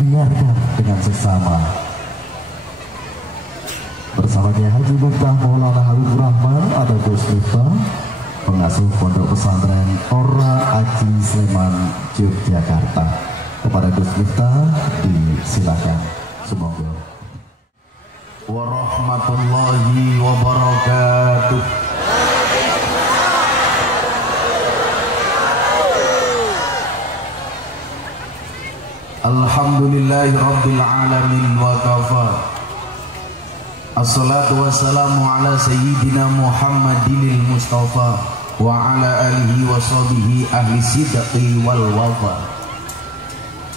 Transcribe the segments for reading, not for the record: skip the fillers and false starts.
biarkan dengan sesama. Bersama Kiai Haji Miftah Maulana Habibur Rahman atau Gus Miftah, pengasuh Pondok Pesantren Ora Aji Sleman, Yogyakarta. Kepada Gus Miftah disilakan. Semoga. Warahmatullahi wabarakatuh. Alhamdulillahi rabbil alamin wa kafa. Assalatu wassalamu ala sayyidina Muhammadinil Mustafa wa ala alihi wa sahbihi ahli sidqi wal wafa.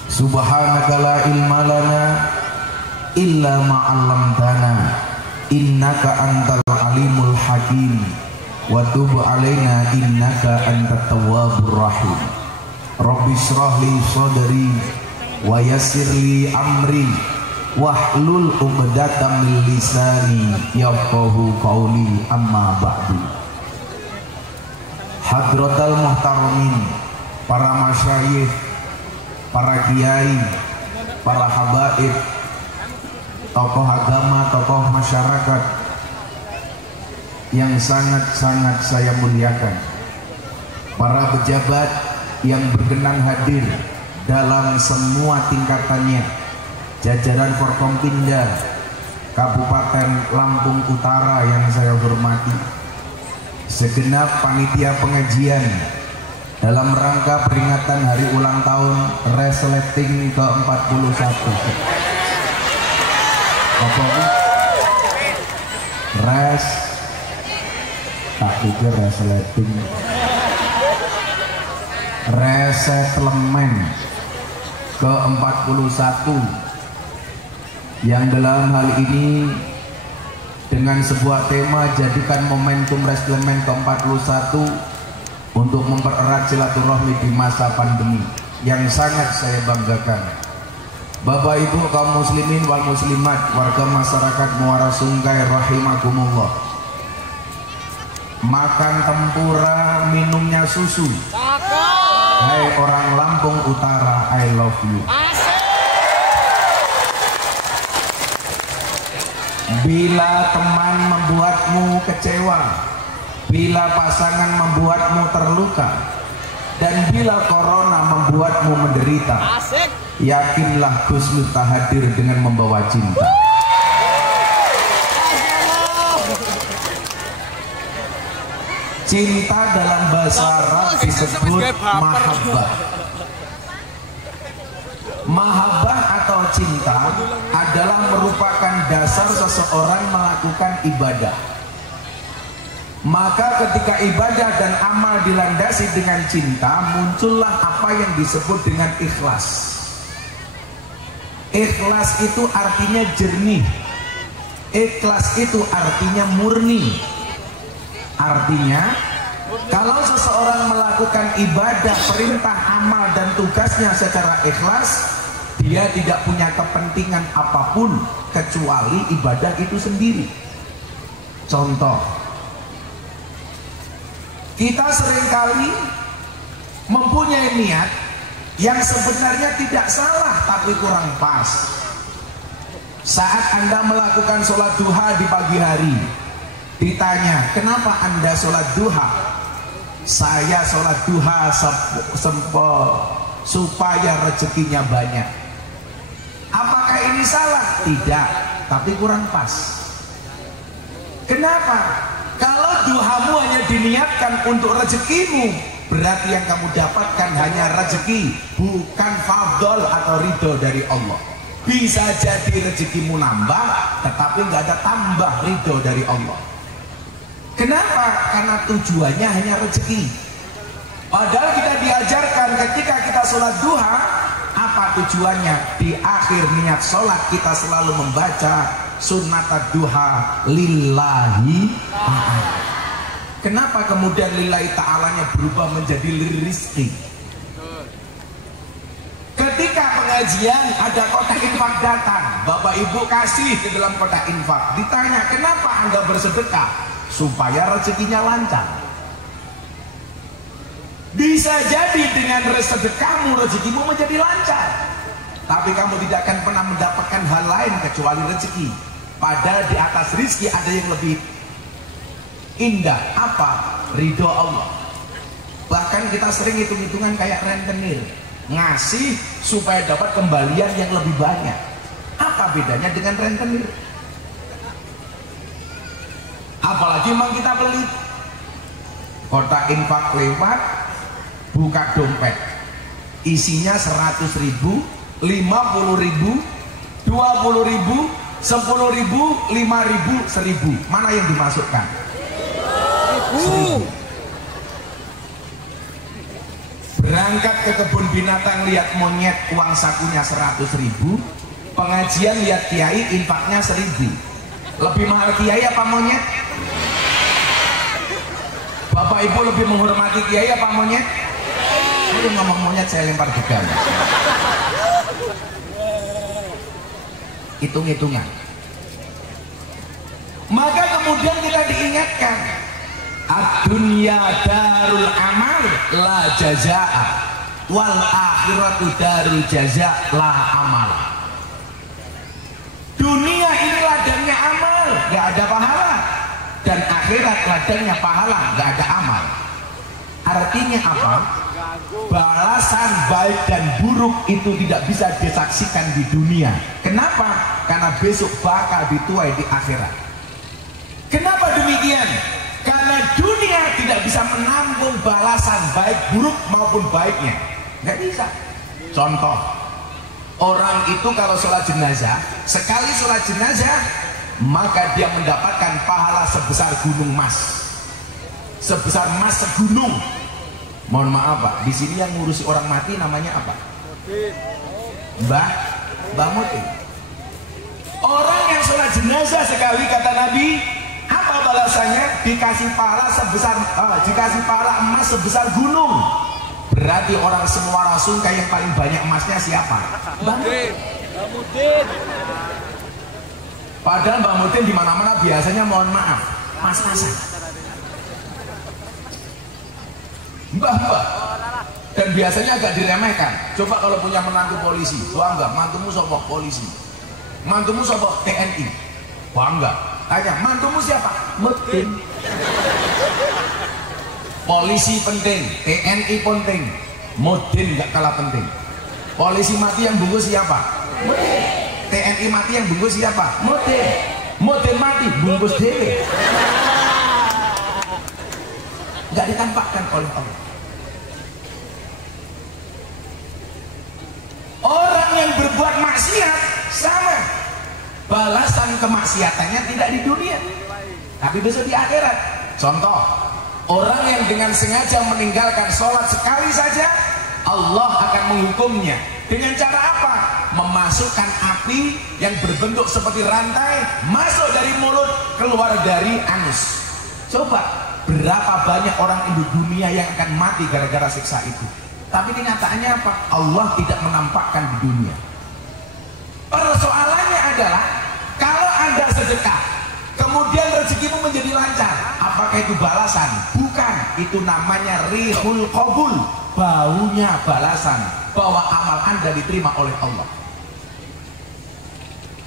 Subhanaka la ilma lana illa ma'allamtana innaka antal alimul hakim wa tub alaina innaka antat tawwabur rahim. Rabbi shrah li sadri wa yassir li amri wahlul 'uqdatam min lisani yafqahu qawli, amma ba'du. Hadratal muhtaramin, para masyayikh, para kiai, para habaib, tokoh agama, tokoh masyarakat yang sangat-sangat saya muliakan, para pejabat yang berkenan hadir dalam semua tingkatannya, jajaran Forkompinda Kabupaten Lampung Utara yang saya hormati, segenap panitia pengajian dalam rangka peringatan hari ulang tahun resleting ke-41. Apa ini? Tak pikir resleting, resettlement ke-41 yang dalam hal ini dengan sebuah tema jadikan momentum resettlement ke-41 untuk mempererat silaturahmi di masa pandemi yang sangat saya banggakan. Bapak Ibu kaum muslimin wal muslimat, warga masyarakat Muara Sungai rahimakumullah, makan tempura, minumnya susu. Hai orang Lampung Utara, I love you. Bila teman membuatmu kecewa, bila pasangan membuatmu terluka, dan bila corona membuatmu menderita, yakinlah Gus Miftah hadir dengan membawa cinta. Cinta dalam bahasa Arab disebut mahabbah. Mahabbah atau cinta adalah merupakan dasar seseorang melakukan ibadah. Maka ketika ibadah dan amal dilandasi dengan cinta, muncullah apa yang disebut dengan ikhlas. Ikhlas itu artinya jernih. Ikhlas itu artinya murni. Artinya, kalau seseorang melakukan ibadah, perintah, amal, dan tugasnya secara ikhlas, dia tidak punya kepentingan apapun kecuali ibadah itu sendiri. Contoh, kita seringkali mempunyai niat yang sebenarnya tidak salah tapi kurang pas. Saat Anda melakukan sholat duha di pagi hari, ditanya, kenapa Anda sholat duha? Saya sholat duha supaya rezekinya banyak. Apakah ini salah? Tidak, tapi kurang pas. Kenapa? Kalau duhamu hanya diniatkan untuk rezekimu, berarti yang kamu dapatkan hanya rezeki, bukan fadl atau ridho dari Allah. Bisa jadi rezekimu nambah, tetapi nggak ada tambah ridho dari Allah. Kenapa? Karena tujuannya hanya rezeki. Padahal kita diajarkan ketika kita sholat duha, apa tujuannya? Di akhir niat sholat kita selalu membaca sunnat duha lillahi ta'ala. Kenapa kemudian lillahi ta'alanya berubah menjadi rizki? Ketika pengajian ada kotak infak datang, Bapak Ibu kasih di dalam kotak infak. Ditanya, kenapa Anda bersedekah? Supaya rezekinya lancar. Bisa jadi dengan sedekahmu rezekimu menjadi lancar. tapi kamu tidak akan pernah mendapatkan hal lain kecuali rezeki. Padahal di atas rezeki ada yang lebih indah. Apa? Ridho Allah. Bahkan kita sering hitung-hitungan kayak rentenir, ngasih supaya dapat kembalian yang lebih banyak. Apa bedanya dengan rentenir? Apalagi memang kita pelit. Kotak infak lewat, buka dompet, isinya 100.000, 50.000, 20.000, 10.000, 5.000, 1.000. Mana yang dimasukkan? 1.000. Berangkat ke kebun binatang lihat monyet, uang sakunya 100.000. Pengajian lihat kiai, infaknya 1.000. Lebih mahal kiai apa monyet? Bapak ibu lebih menghormati kiai apa monyet? Saya ngomong monyet saya lempar juga. Hitung-hitungan. Maka kemudian kita diingatkan, ad-dunya darul amal la jazaa wal akhiratu darul jazaa la amal. Dunia ini ladangnya amal, gak ada pahala, dan akhirat ladangnya pahala, gak ada amal. Artinya apa? Balasan baik dan buruk itu tidak bisa disaksikan di dunia. Kenapa? Karena besok bakal dituai di akhirat. Kenapa demikian? Karena dunia tidak bisa menampung balasan baik buruk maupun baiknya. Nggak bisa. Contoh, orang itu kalau sholat jenazah, sekali sholat jenazah maka dia mendapatkan pahala sebesar gunung emas, sebesar emas segunung. Mohon maaf Pak, di sini yang ngurusi orang mati namanya apa? Mbah Mutin. Orang yang sholat jenazah sekali, kata Nabi, apa balasannya? Dikasih pahala sebesar, dikasih pahala emas sebesar gunung. Berarti orang semua Rasulullah yang paling banyak emasnya siapa? Mbah Mutin. Padahal Mbah Mutin di mana-mana biasanya mohon maaf, mas-masan. Mbah. Dan biasanya agak diremehkan. Coba kalau punya menantu polisi, bangga. Mantumu sopok polisi. Mantumu sopok TNI, bangga. Tanya, mantumu siapa? Mutin. Polisi penting, TNI penting, Mutin gak kalah penting. Polisi mati yang bungkus siapa? Mutin. TNI mati yang bungkus siapa? Mutin. Mutin mati bungkus dewe. Gak ditampakkan oleh Allah. Orang yang berbuat maksiat sama, balasan kemaksiatannya tidak di dunia, tapi besok di akhirat. Contoh, orang yang dengan sengaja meninggalkan sholat sekali saja, Allah akan menghukumnya. Dengan cara apa? Memasukkan api yang berbentuk seperti rantai masuk dari mulut, keluar dari anus. Coba, berapa banyak orang di dunia yang akan mati gara-gara siksa itu? Tapi kenyataannya apa? Allah tidak menampakkan di dunia. Persoalannya adalah, kalau Anda sedekah, kemudian rezekimu menjadi lancar, apakah itu balasan? Bukan, itu namanya rihul qabul, baunya balasan, bahwa amal Anda diterima oleh Allah.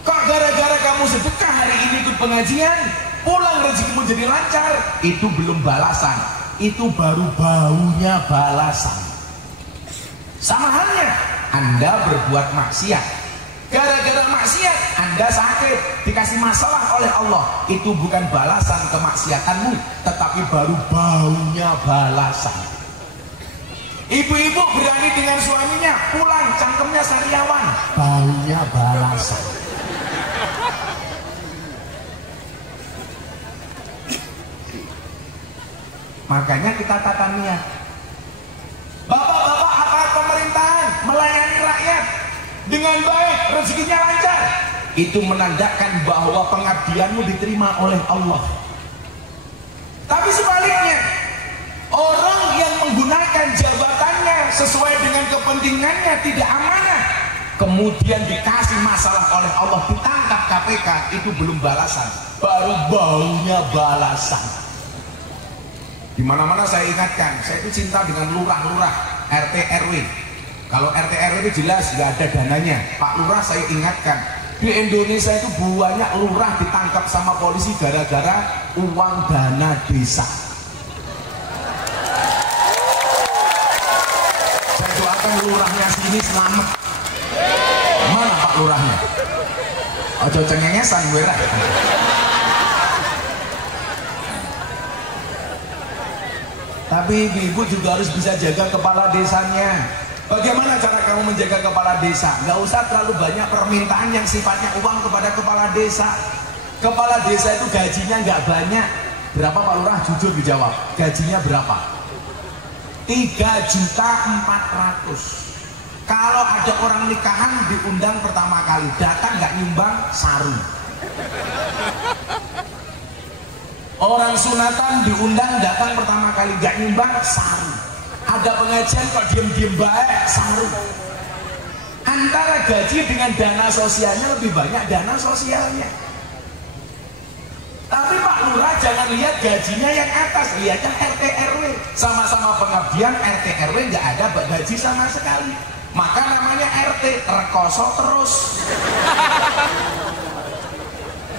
Kok gara-gara kamu sedekah hari ini ikut pengajian, pulang rezekimu jadi lancar, itu belum balasan, itu baru baunya balasan. Sama halnya Anda berbuat maksiat, gara-gara maksiat Anda sakit, dikasih masalah oleh Allah, itu bukan balasan kemaksiatanmu, tetapi baru baunya balasan. Ibu-ibu berani dengan suaminya pulang cangkemnya sariawan, baunya balasan. Makanya kita tata niat. Bapak-bapak aparat pemerintahan melayani rakyat dengan baik, rezekinya lancar, itu menandakan bahwa pengabdianmu diterima oleh Allah. Tapi sebaliknya, orang yang menggunakan jabatannya sesuai dengan kepentingannya tidak amanah, kemudian dikasih masalah oleh Allah, ditangkap KPK, itu belum balasan, baru baunya balasan. Di mana-mana saya ingatkan, saya itu cinta dengan lurah-lurah, RT RW. Kalau RT RW itu jelas nggak ada dananya. Pak Lurah saya ingatkan, di Indonesia itu banyak lurah ditangkap sama polisi gara-gara uang dana desa. Saya doakan lurahnya sini selamat. Mana Pak Lurahnya? Ojo cengengesan gue lah. Tapi ibu juga harus bisa jaga kepala desanya. Bagaimana cara kamu menjaga kepala desa? Gak usah terlalu banyak permintaan yang sifatnya uang kepada kepala desa. Kepala desa itu gajinya gak banyak. Berapa Pak Lurah? Jujur dijawab. Gajinya berapa? 3.400.000. Kalau ada orang nikahan diundang pertama kali, datang gak nyumbang sarung. Orang sunatan diundang datang pertama kali gak nyumbang sarung. Ada pengajian kok diem-diem baik sarung. Antara gaji dengan dana sosialnya lebih banyak dana sosialnya. Tapi Pak Lurah jangan lihat gajinya yang atas, lihatnya RT RW. Sama-sama pengabdian, RT RW nggak ada gaji sama sekali. Maka namanya RT, rekoso terus.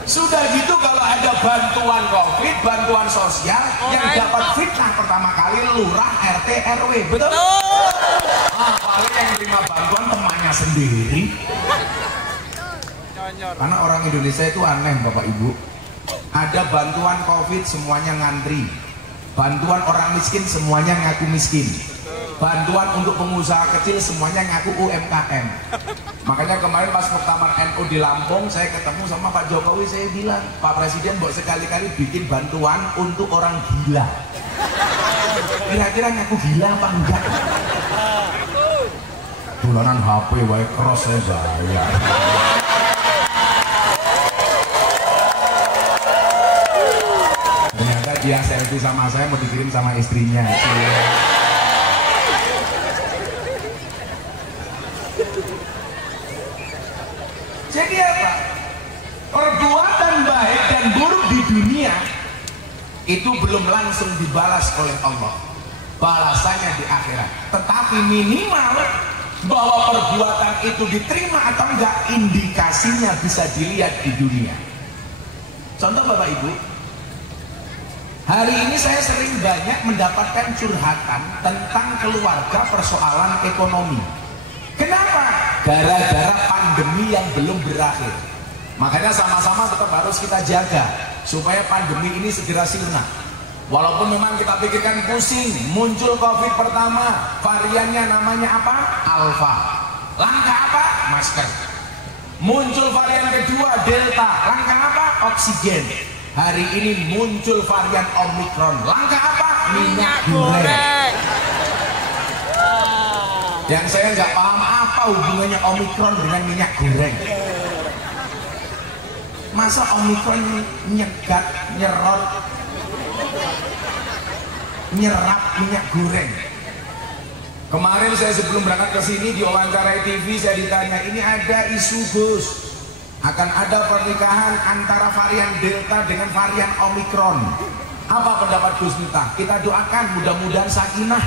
Sudah gitu kalau ada bantuan COVID, bantuan sosial, yang dapat fitnah pertama kali lurah RT RW, betul? Paling yang terima bantuan temannya sendiri. Karena orang Indonesia itu aneh Bapak Ibu. Ada bantuan COVID semuanya ngantri, bantuan orang miskin semuanya ngaku miskin, bantuan untuk pengusaha kecil semuanya ngaku UMKM. Makanya kemarin pas muktamar NU di Lampung, saya ketemu sama Pak Jokowi, saya bilang, Pak Presiden buat sekali-kali bikin bantuan untuk orang gila. Kira-kira ngaku gila apa enggak? Tulanan HP wae cross saya bayar. Ternyata dia selfie sama saya mau dikirim sama istrinya. Jadi apa? Perbuatan baik dan buruk di dunia itu belum langsung dibalas oleh Allah. Balasannya di akhirat. Tetapi minimal bahwa perbuatan itu diterima atau enggak, indikasinya bisa dilihat di dunia. Contoh Bapak Ibu, hari ini saya sering banyak mendapatkan curhatan tentang keluarga persoalan ekonomi. Kenapa? Gara-gara pandemi yang belum berakhir. Makanya sama-sama tetap harus kita jaga supaya pandemi ini segera sirna. Walaupun memang kita pikirkan pusing, muncul COVID pertama, variannya namanya apa? Alpha. Langkah apa? Masker. Muncul varian kedua, Delta. Langkah apa? Oksigen. Hari ini muncul varian Omicron. Langkah apa? Minyak goreng. Yang saya nggak paham apa hubungannya Omicron dengan minyak goreng. Masa Omicron nyegat, nyerap minyak goreng. Kemarin saya sebelum berangkat ke sini diwawancarai TV, saya ditanya, ini ada isu Gus, akan ada pernikahan antara varian Delta dengan varian Omicron. Apa pendapat Gus Miftah? Kita doakan mudah-mudahan sakinah.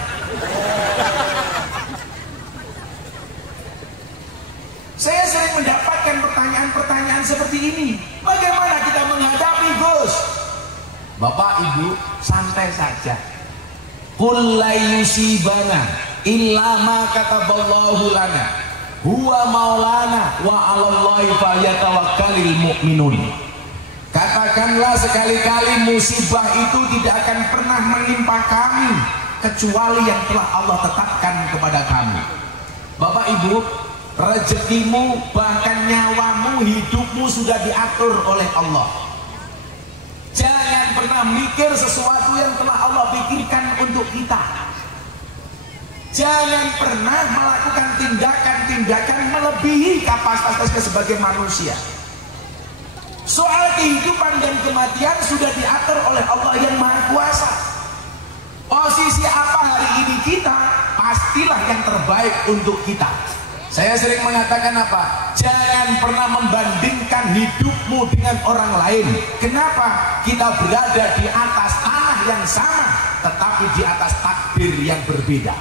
Saya sering mendapatkan pertanyaan-pertanyaan seperti ini. Bagaimana kita menghadapi Gus? Bapak Ibu santai saja. Qul la yusibana illa ma kataballahu lana huwa maulana wa 'alallahi falyatawakkalul mu'minun. Katakanlah sekali-kali musibah itu tidak akan pernah menimpa kami kecuali yang telah Allah tetapkan kepada kami. Bapak Ibu, rezekimu, bahkan nyawamu, hidupmu sudah diatur oleh Allah. Jangan pernah mikir sesuatu yang telah Allah pikirkan untuk kita. Jangan pernah melakukan tindakan-tindakan melebihi kapasitas kita sebagai manusia. Soal kehidupan dan kematian sudah diatur oleh Allah yang Maha Kuasa. Posisi apa hari ini kita, pastilah yang terbaik untuk kita. Saya sering mengatakan apa? Jangan pernah membandingkan hidupmu dengan orang lain. Kenapa? Kita berada di atas tanah yang sama, tetapi di atas takdir yang berbeda.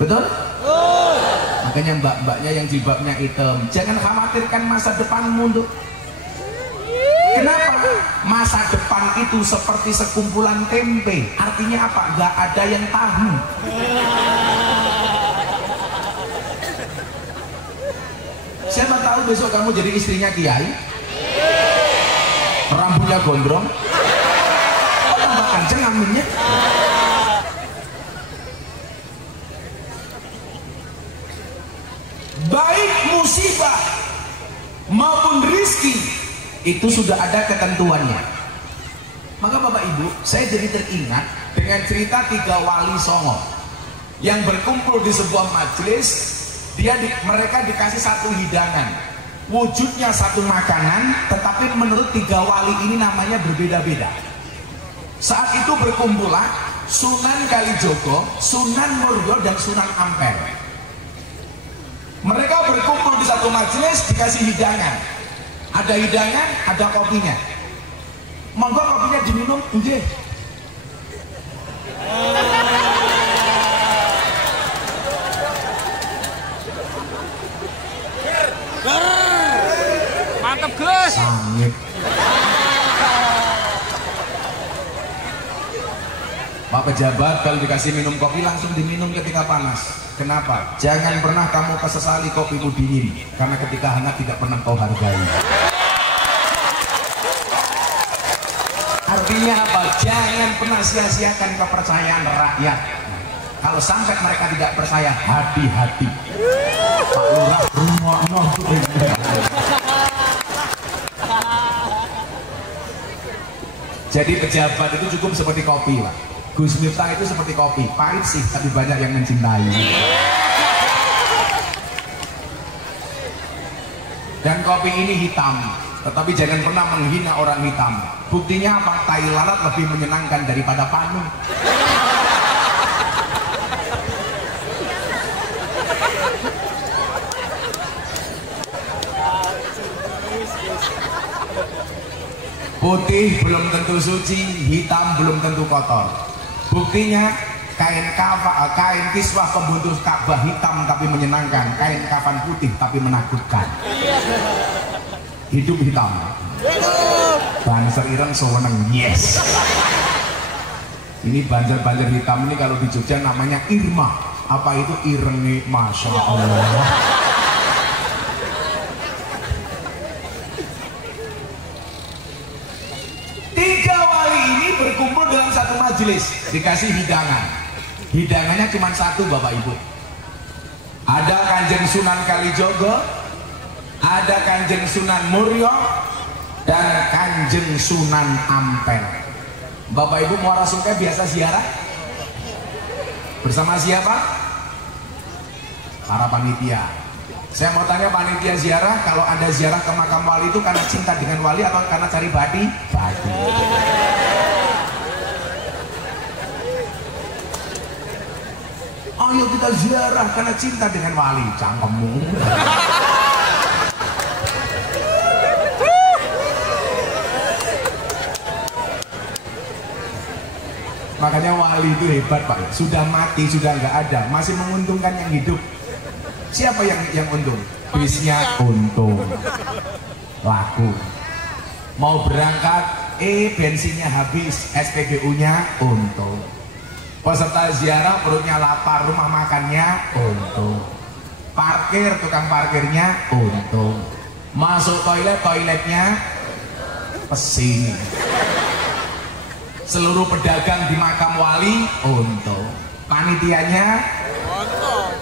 Betul? Makanya mbak-mbaknya yang jilbabnya hitam, jangan khawatirkan masa depanmu tuh. Kenapa? Masa depan itu seperti sekumpulan tempe. Artinya apa? Gak ada yang tahu. Siapa tahu besok kamu jadi istrinya kiai, rambutnya gondrong, tambah kenceng aminnya. Baik musibah maupun rizki itu sudah ada ketentuannya. Maka Bapak Ibu, saya jadi teringat dengan cerita 3 wali songo yang berkumpul di sebuah majelis. Mereka dikasih satu hidangan, wujudnya satu makanan, tetapi menurut 3 wali ini namanya berbeda-beda. Saat itu berkumpullah Sunan Kalijogo, Sunan Muryo, dan Sunan Ampel. Mereka berkumpul di satu majelis, dikasih hidangan. Ada hidangan, ada kopinya. Monggo kopinya diminum, nggih. Mantap Gus. Sangit. Pak pejabat kalau dikasih minum kopi langsung diminum ketika panas. Kenapa? Jangan pernah kamu kesesali kopimu dingin, karena ketika hangat tidak pernah kau hargai. Artinya apa? Jangan pernah sia-siakan kepercayaan rakyat. Kalau sampai mereka tidak percaya, hati-hati. Pak Lurah rumono. Jadi pejabat itu cukup seperti kopi, Pak. Gus Miftah itu seperti kopi, pahit sih, tapi banyak yang mencintai. Dan kopi ini hitam, tetapi jangan pernah menghina orang hitam. Buktinya apa? Tai lalat lebih menyenangkan daripada panu. Putih belum tentu suci, hitam belum tentu kotor. Buktinya kain kiswah pembungkus Ka'bah hitam tapi menyenangkan, kain kafan putih tapi menakutkan. Hidup hitam. Banser ireng seweneng, yes. Ini banser-banser hitam ini kalau di Jogja namanya Irma. Apa itu irenge? Masya Allah. Berkumpul dalam satu majelis, dikasih hidangan. Hidangannya cuma satu, Bapak Ibu. Ada Kanjeng Sunan Kalijogo, ada Kanjeng Sunan Muryo, dan Kanjeng Sunan Ampel. Bapak Ibu Muara Sungkai biasa ziarah bersama siapa? Para panitia. Saya mau tanya panitia ziarah, kalau Anda ziarah ke makam wali itu karena cinta dengan wali atau karena cari badi? Badi. Ayo kita ziarah karena cinta dengan wali. Cangkemmu. Makanya wali itu hebat, Pak. Sudah mati, sudah nggak ada, masih menguntungkan yang hidup. Siapa yang untung? Bisnya untung, laku. Mau berangkat, bensinnya habis, SPBU-nya untung. Peserta ziarah perutnya lapar, rumah makannya untung. Parkir, tukang parkirnya untung. Masuk toiletnya pesing. Seluruh pedagang di makam wali untung. Panitianya untung.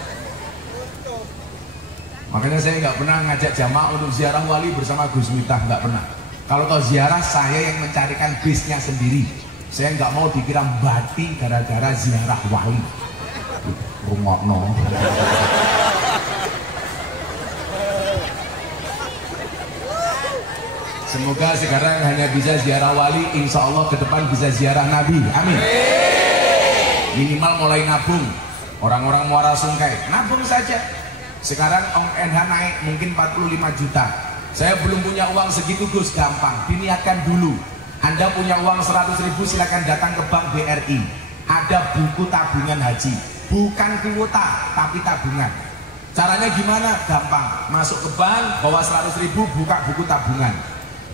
Makanya saya nggak pernah ngajak jamaah untuk ziarah wali bersama Gus Miftah, nggak pernah. Kalau tahu ziarah, saya yang mencarikan bisnya sendiri. Saya nggak mau dikira bati gara-gara ziarah wali. Rungokno. Semoga sekarang hanya bisa ziarah wali, insya Allah ke depan bisa ziarah Nabi. Amin. Minimal mulai nabung. Orang-orang Muara Sungkai, nabung saja. Sekarang ONH naik mungkin 45 juta. Saya belum punya uang segitu, Gus. Gampang, diniatkan dulu. Anda punya uang 100.000, silakan datang ke Bank BRI. Ada buku tabungan haji. bukan kuota tapi tabungan. Caranya gimana? Gampang, masuk ke bank, bawa 100.000, buka buku tabungan.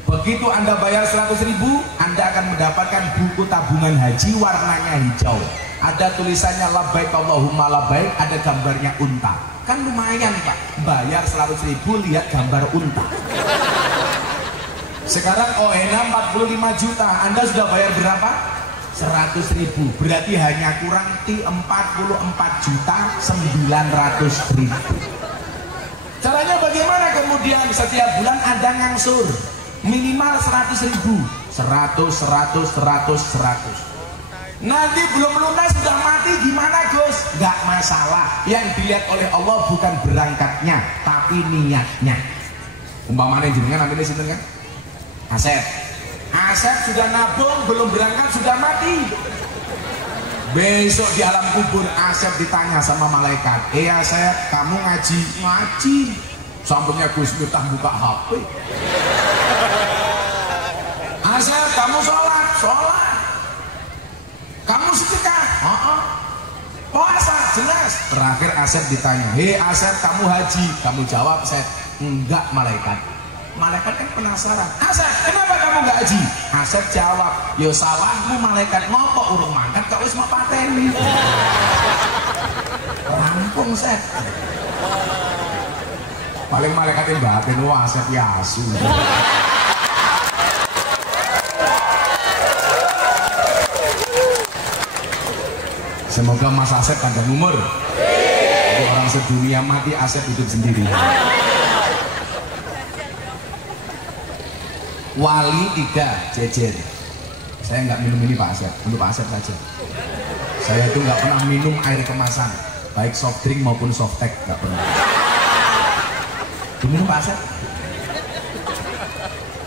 Begitu Anda bayar 100.000, Anda akan mendapatkan buku tabungan haji warnanya hijau. Ada tulisannya labbaik Allahumma labbaik, ada gambarnya unta. Kan lumayan Pak, bayar 100.000 lihat gambar unta. Sekarang OENA 45 juta, Anda sudah bayar berapa? 100.000, berarti hanya kurang 44.900.000. Caranya bagaimana? Kemudian setiap bulan Anda ngangsur minimal 100.000, 100. Nanti belum lunas sudah mati gimana Gus? Gak masalah, yang dilihat oleh Allah bukan berangkatnya tapi niatnya. Umpamanya jenengan namanya sinten kan? Asep sudah nabung, belum berangkat sudah mati. Besok di alam kubur Asep ditanya sama malaikat, Asep kamu ngaji? Ngaji. Sampainya Gus Miftah buka HP. Asep kamu sholat? Sholat. Kamu sedekah? Puasa? Jelas. Terakhir Asep ditanya, Asep kamu haji? Kamu jawab, Asep enggak malaikat. Malaikat kan penasaran, Asep kenapa kamu nggak haji? Asep jawab, yo salahmu malaikat, ngopo urung mangkat kok wis mau pateni. Rampung Sep. Paling malaikat yang batin, wah Asep yasu. Semoga Mas Asep panjang umur. Jadi orang sedunia mati, Asep hidup sendiri. Wali 3 jejer. Saya nggak minum ini Pak Asep, untuk Pak Asep saja. Saya itu nggak pernah minum air kemasan, baik soft drink maupun soft tech, nggak pernah. Diminum Pak Asep.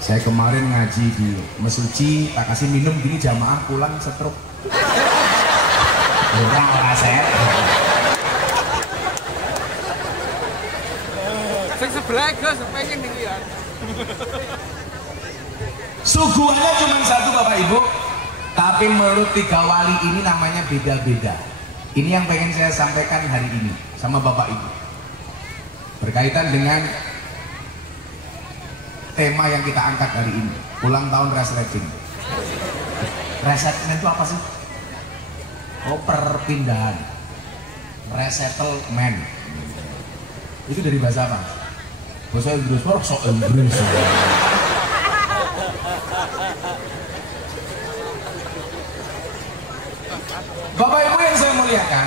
Saya kemarin ngaji di Mesuci, tak kasih minum gini jamaah pulang stroke. Orang Asep. Sing sebelah Gus pengen dilihat. Suguhannya cuma satu Bapak Ibu, tapi menurut 3 wali ini namanya beda-beda. Ini yang pengen saya sampaikan hari ini sama Bapak Ibu, berkaitan dengan tema yang kita angkat hari ini, ulang tahun resetting. Resettlement itu apa sih? Oh, perpindahan, resettlement. Itu dari bahasa apa? Bahasa Inggris, sok Inggris. Bapak Ibu yang saya muliakan,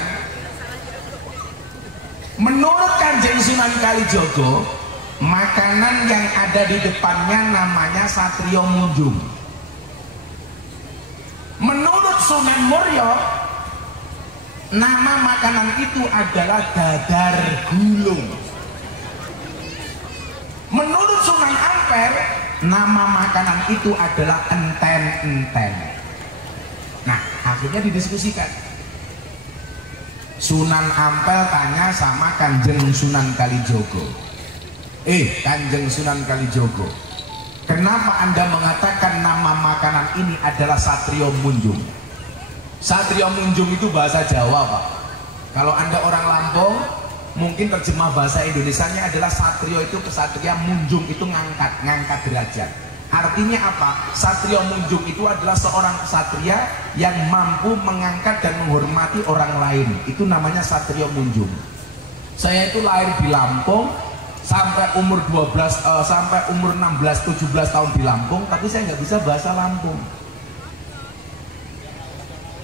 menurut Kanjeng Sunan Kalijogo, makanan yang ada di depannya namanya Satrio Munjung. Menurut Sunan Muryo, nama makanan itu adalah dadar gulung. Menurut Sunan Ampel, nama makanan itu adalah enten-enten. Nah, akhirnya didiskusikan. Sunan Ampel tanya sama Kanjeng Sunan Kalijogo, Kanjeng Sunan Kalijogo, kenapa Anda mengatakan nama makanan ini adalah Satrio Munjung? Satrio Munjung itu bahasa Jawa Pak. Kalau Anda orang Lampung, mungkin terjemah bahasa Indonesianya adalah Satrio itu kesatria, Munjung itu ngangkat derajat. Artinya apa? Satrio Munjung itu adalah seorang kesatria yang mampu mengangkat dan menghormati orang lain. Itu namanya Satrio Munjung. Saya itu lahir di Lampung, sampai umur 16-17 tahun di Lampung, tapi saya nggak bisa bahasa Lampung.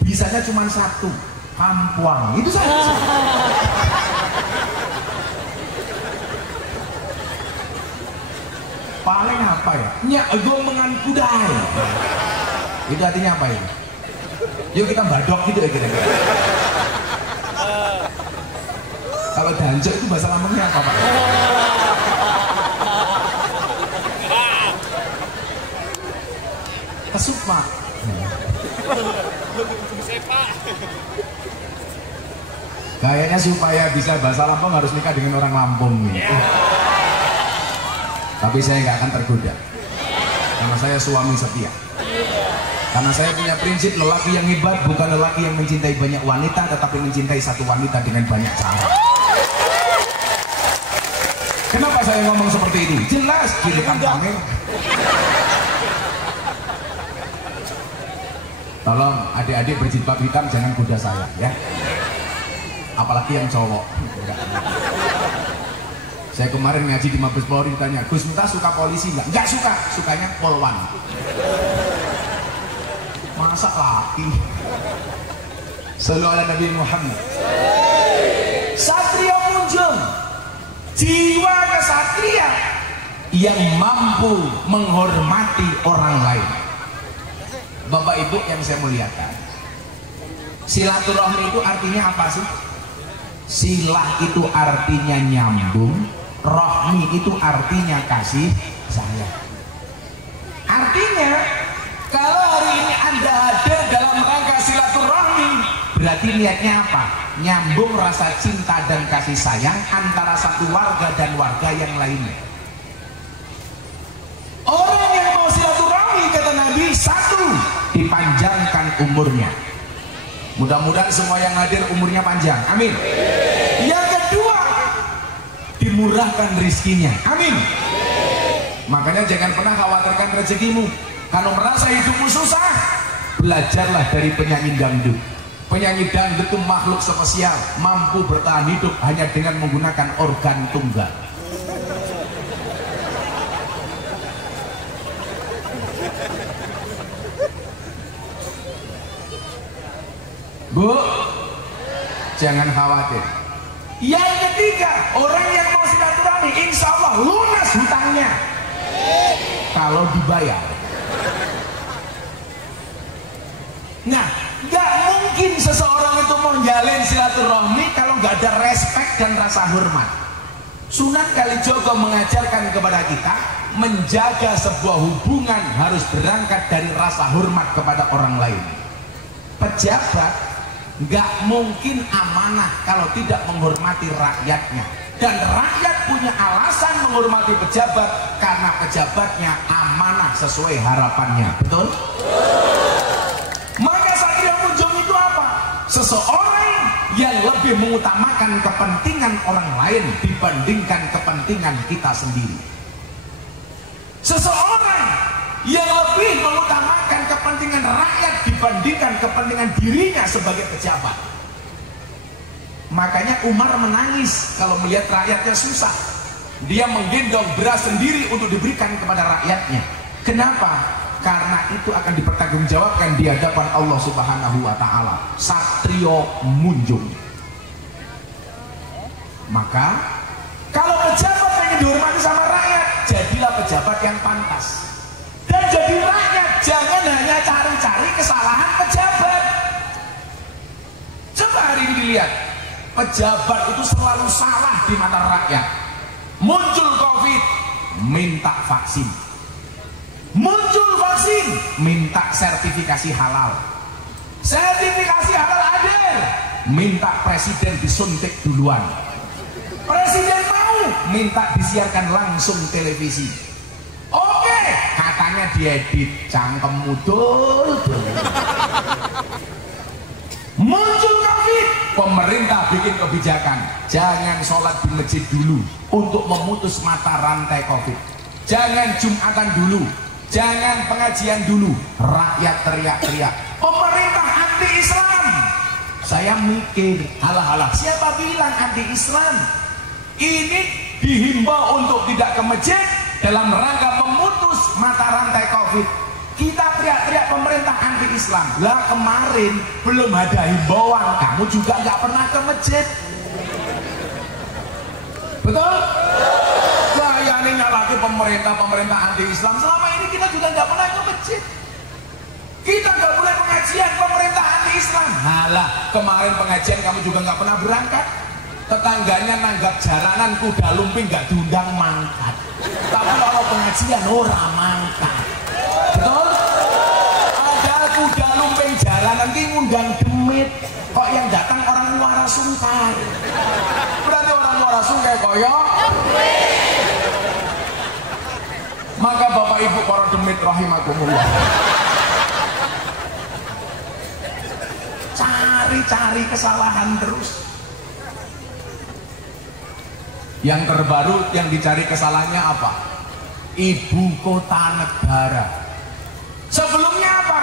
Bisanya cuma satu, Kampuang. Itu saja. Paling apa ya? Nyak gomengan kudai. Itu artinya apa ya? Yuk kita badok gitu ya kira-kira. Kalau danjo itu bahasa Lampungnya apa Pak? Kesup Pak. Kayaknya supaya bisa bahasa Lampung harus nikah dengan orang Lampung nih. Tapi saya nggak akan tergoda karena saya suami setia. Karena saya punya prinsip, lelaki yang hebat bukan lelaki yang mencintai banyak wanita, tetapi mencintai satu wanita dengan banyak cara. Kenapa saya ngomong seperti itu? Jelas gini tampangnya. Tolong adik-adik berjilbab hitam jangan goda saya ya. Apalagi yang cowok. Saya kemarin ngaji di Mabes Polri ditanya, Gus Miftah suka polisi nggak? Nggak suka, sukanya polwan. Masa laki? Sallallahu alaihi Nabi Muhammad. Satria Munjung, jiwa kesatria yang mampu menghormati orang lain. Bapak Ibu yang saya muliakan, silaturahmi itu artinya apa sih? Silah itu artinya nyambung, rohmi itu artinya kasih sayang. Artinya kalau hari ini Anda hadir dalam rangka silaturahmi, berarti niatnya apa? Nyambung rasa cinta dan kasih sayang antara satu warga dan warga yang lainnya. Orang yang mau silaturahmi, kata Nabi, satu, dipanjangkan umurnya. Mudah-mudahan semua yang hadir umurnya panjang, amin. Yang kedua, dimurahkan rezekinya, amin. Makanya jangan pernah khawatirkan rezekimu. Kalau merasa hidupmu susah, belajarlah dari penyanyi dangdut. Penyanyi dangdut itu makhluk spesial, mampu bertahan hidup hanya dengan menggunakan organ tunggal. Bu, jangan khawatir. Yang ketiga, orang yang mau silaturahmi, insya Allah lunas hutangnya kalau dibayar. Nah, nggak mungkin seseorang itu mau jalin silaturahmi kalau nggak ada respek dan rasa hormat. Sunan Kalijogo mengajarkan kepada kita, menjaga sebuah hubungan harus berangkat dari rasa hormat kepada orang lain. Pejabat nggak mungkin amanah kalau tidak menghormati rakyatnya, dan rakyat punya alasan menghormati pejabat karena pejabatnya amanah sesuai harapannya, betul? Maka Satria Munjung itu apa? Seseorang yang lebih mengutamakan kepentingan orang lain dibandingkan kepentingan kita sendiri. Seseorang yang lebih mengutamakan kepentingan rakyat dibandingkan kepentingan dirinya sebagai pejabat. Makanya Umar menangis kalau melihat rakyatnya susah. Dia menggendong beras sendiri untuk diberikan kepada rakyatnya. Kenapa? Karena itu akan dipertanggungjawabkan di hadapan Allah Subhanahu wa Ta'ala. Satrio Munjung. Maka kalau pejabat pengen dihormati sama rakyat, jadilah pejabat yang pantas. Dan jadi rakyat, jangan hanya cari-cari kesalahan pejabat. Coba hari ini dilihat, pejabat itu selalu salah di mata rakyat. Muncul COVID, minta vaksin. Muncul vaksin, minta sertifikasi halal. Sertifikasi halal hadir, minta presiden disuntik duluan. Presiden mau, minta disiarkan langsung televisi. Oke, katanya diedit, cangkemmu dul. Muncul COVID, pemerintah bikin kebijakan, jangan sholat di masjid dulu untuk memutus mata rantai COVID. Jangan Jumatan dulu, jangan pengajian dulu. Rakyat teriak-teriak, pemerintah anti Islam. Saya mikir, halah-halah, siapa bilang anti Islam? Ini dihimbau untuk tidak ke masjid dalam rangka memutus mata rantai COVID. Kita teriak-teriak pemerintah anti Islam. Lah kemarin belum ada himbauan, kamu juga nggak pernah ke masjid. Betul? Kayaknya lagi pemerintah anti Islam. Selama ini kita juga nggak pernah ke masjid. Kita nggak boleh pengajian, pemerintah anti Islam. Halah, kemarin pengajian kamu juga nggak pernah berangkat. Tetangganya nanggap jalanan kuda lumping nggak diundang mangkat. Tapi kalau pengajian orang mangkat. Betul? Ada kuda lumping jalanan ki ngundang demit. Kok yang datang orang muara sungkai. Berarti orang muara sungkai koyo. Maka Bapak Ibu para demit rahimakumullah. cari kesalahan terus. Yang terbaru yang dicari kesalahannya apa? Ibu kota negara. Sebelumnya apa?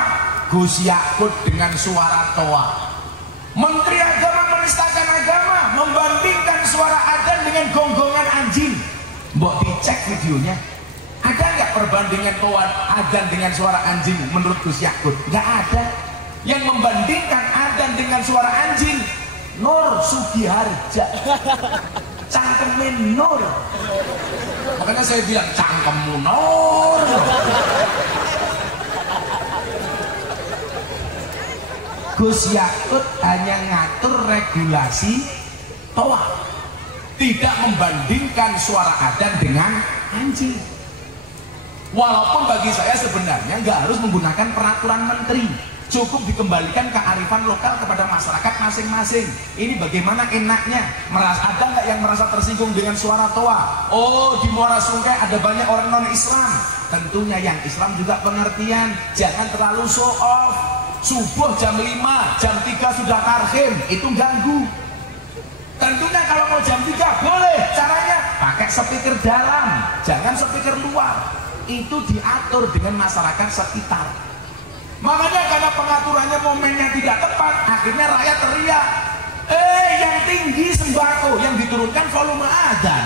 Gus Yakut dengan suara toa. Menteri Agama menistakan agama, membandingkan suara adzan dengan gonggongan anjing. Mbok dicek videonya. Ada nggak perbandingan toa adzan dengan suara anjing menurut Gus Yakut? Nggak ada. Yang membandingkan adzan dengan suara anjing Nur Sugiharja. Cangkemin Nur. Makanya saya bilang cangkemmu Nur. Gus Yakut hanya ngatur regulasi toa, tidak membandingkan suara adzan dengan anjing. Walaupun bagi saya sebenarnya nggak harus menggunakan peraturan menteri, cukup dikembalikan kearifan lokal kepada masyarakat masing-masing. Ini bagaimana enaknya, ada nggak yang merasa tersinggung dengan suara toa? Oh, di Muara Sungkai ada banyak orang non-Islam. Tentunya yang Islam juga pengertian, jangan terlalu show off. Subuh jam 5, jam 3 sudah tarhim, itu ganggu. Tentunya kalau mau jam 3 boleh, caranya pakai speaker dalam, jangan speaker luar. Itu diatur dengan masyarakat sekitar. Makanya karena pengaturannya momennya tidak tepat, akhirnya rakyat teriak, yang tinggi sembako, yang diturunkan volume adzan.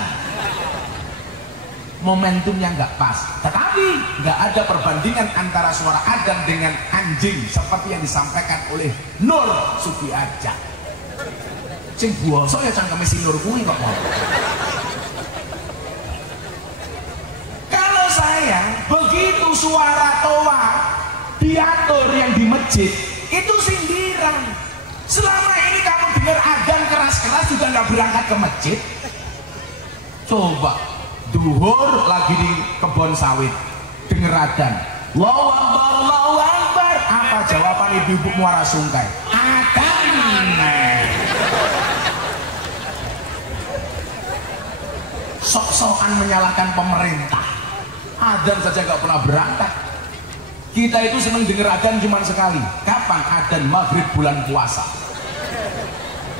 Momentumnya nggak pas, tetapi nggak ada perbandingan antara suara adzan dengan anjing seperti yang disampaikan oleh Nur Sugiharja. Sing buasa ya cangkeme si Nur kuwi kok. Kalau saya begitu suara toa diatur yang di masjid itu sindiran. Selama ini kamu dengar adzan keras-keras juga nggak berangkat ke masjid. Coba duhur lagi di kebun sawit denger adzan, Allahu Akbar, Allahu Akbar. Apa jawaban ibu-ibu Muara Sungkai? Adzan. Sok-sokan menyalahkan pemerintah. Adzan saja nggak pernah berangkat. Kita itu seneng denger adzan cuma sekali. Kapan? Adzan maghrib bulan puasa.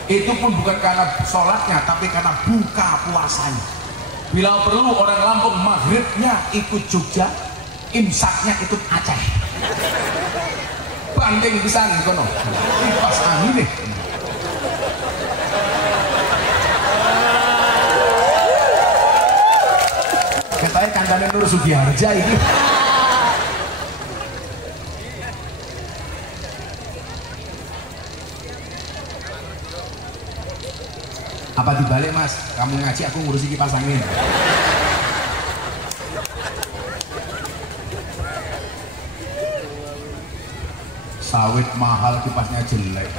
Itu pun bukan karena sholatnya, tapi karena buka puasanya. Bila perlu orang Lampung maghribnya ikut Jogja, imsaknya ikut Aceh. Banding pisan kono. Pas angin nih. Katanya kancane Nur Sugiharja ini. Apa dibalik mas? Kamu ngaji, aku ngurusi kipas angin. Sawit mahal, kipasnya jelek.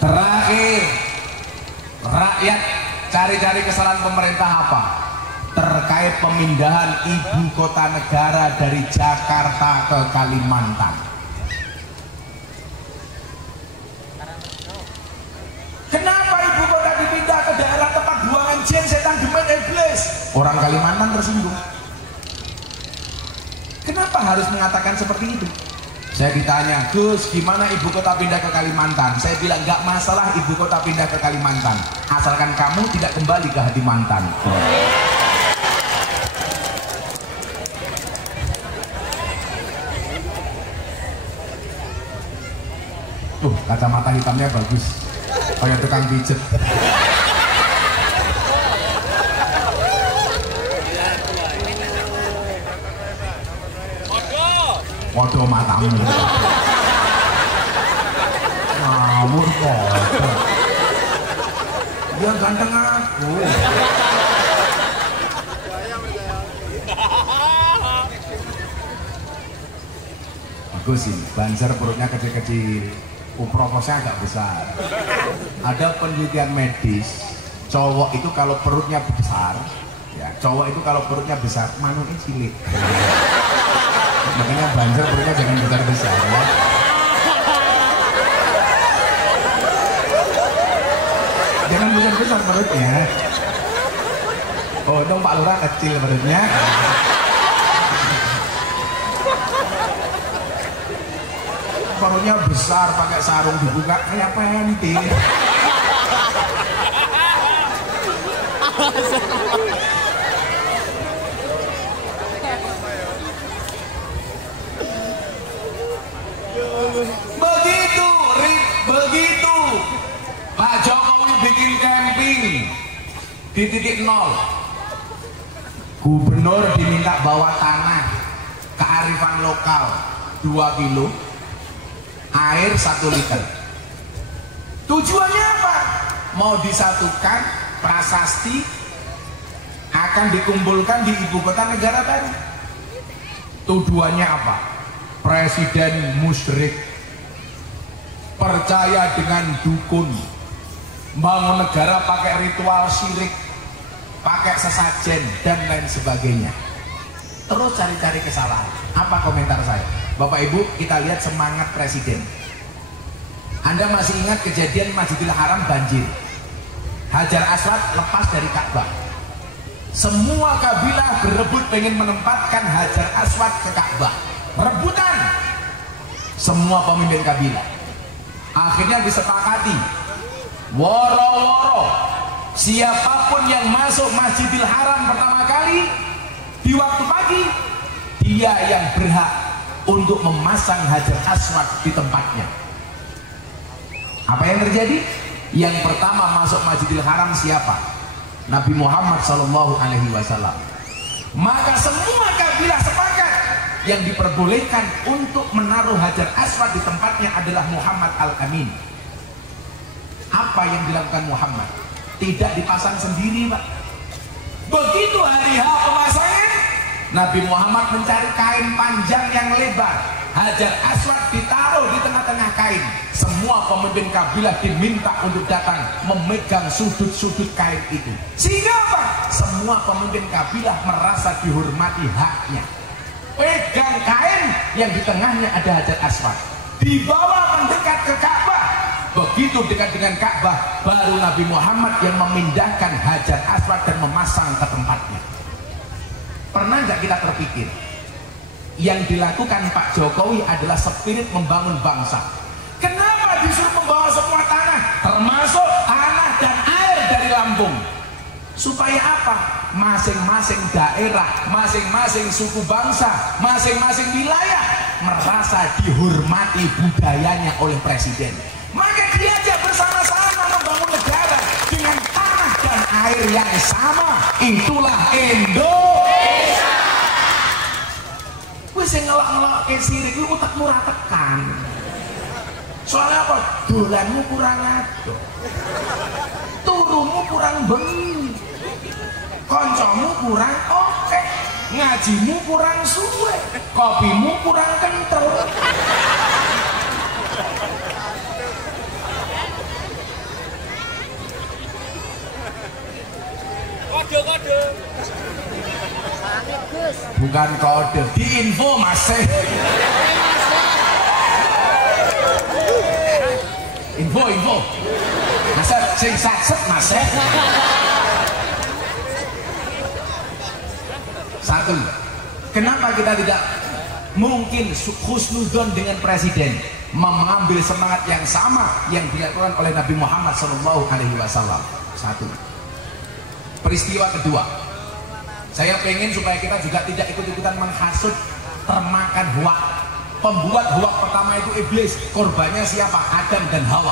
Terakhir, rakyat cari-cari kesalahan pemerintah apa? Terkait pemindahan ibu kota negara dari Jakarta ke Kalimantan. Kenapa ibu kota dipindah ke daerah tempat buangan jin, setan, demit, iblis? Orang Kalimantan tersinggung. Kenapa harus mengatakan seperti itu? Saya ditanya, Gus, gimana ibu kota pindah ke Kalimantan? Saya bilang, nggak masalah ibu kota pindah ke Kalimantan, asalkan kamu tidak kembali ke hati mantan. Kacamata hitamnya bagus, kayak tukang pijet. Waduh matamu. Ngawur kok. Dia ganteng aku. Bagus sih, Banser perutnya kecil-kecil. Proposnya agak besar. Ada penelitian medis, cowok itu kalau perutnya besar, ya cowok itu kalau perutnya besar, manuknya cilik. Makanya Banser perutnya jangan besar-besar ya. Jangan besar-besar perutnya. Oh, dong Pak Lurah kecil badannya. Perutnya besar, pakai sarung dibuka kayak pentil. Begitu Pak Jokowi bikin camping di titik nol, gubernur diminta bawa tanah kearifan lokal 2 kilo, air 1 liter. Tujuannya apa? Mau disatukan, prasasti akan dikumpulkan di ibu kota negara baru. Tujuannya apa? Presiden musyrik, percaya dengan dukun, bangun negara pakai ritual syirik, pakai sesajen dan lain sebagainya. Terus cari-cari kesalahan. Apa komentar saya? Bapak Ibu, kita lihat semangat presiden. Anda masih ingat kejadian Masjidil Haram banjir, Hajar Aswad lepas dari Ka'bah. Semua kabilah berebut pengen menempatkan Hajar Aswad ke Ka'bah, rebutan semua pemimpin kabilah. Akhirnya disepakati, woro-woro siapapun yang masuk Masjidil Haram pertama kali di waktu pagi, dia yang berhak untuk memasang Hajar Aswad di tempatnya. Apa yang terjadi? Yang pertama masuk Masjidil Haram siapa? Nabi Muhammad SAW. Maka semua kabilah sepakat yang diperbolehkan untuk menaruh Hajar Aswad di tempatnya adalah Muhammad Al-Amin. Apa yang dilakukan Muhammad? Tidak dipasang sendiri, Pak. Begitu hari H pemasangan, Nabi Muhammad mencari kain panjang yang lebar, Hajar Aswad ditaruh di tengah-tengah kain. Semua pemimpin kabilah diminta untuk datang memegang sudut-sudut kain itu. Sehingga apa? Semua pemimpin kabilah merasa dihormati haknya. Pegang kain yang di tengahnya ada Hajar Aswad, dibawa mendekat ke Ka'bah. Begitu dekat dengan Ka'bah, baru Nabi Muhammad yang memindahkan Hajar Aswad dan memasang ke tempatnya. Pernah nggak kita terpikir, yang dilakukan Pak Jokowi adalah spirit membangun bangsa? Kenapa disuruh membawa semua tanah, termasuk tanah dan air dari Lampung? Supaya apa? Masing-masing daerah, masing-masing suku bangsa, masing-masing wilayah merasa dihormati budayanya oleh presiden. Maka diajak bersama-sama membangun negara dengan tanah dan air yang sama. Itulah Indonesia. Wis sing ngelak-ngelak ke sirik lu otakmu ora tekan. Soalnya apa? Dolanmu kurang adoh, turumu kurang bengi, koncomu kurang oke, ngajimu kurang suwe, kopimu kurang kental. Kode. Bukan kode, diinfo masih. Info. Masa sing satset masih. Satu, kenapa kita tidak mungkin husnuzon dengan presiden, mengambil semangat yang sama yang dilakukan oleh Nabi Muhammad SAW? Satu. Peristiwa kedua, saya pengen supaya kita juga tidak ikut-ikutan menghasut, termakan hoak. Pembuat hoak pertama itu iblis, korbannya siapa? Adam dan Hawa.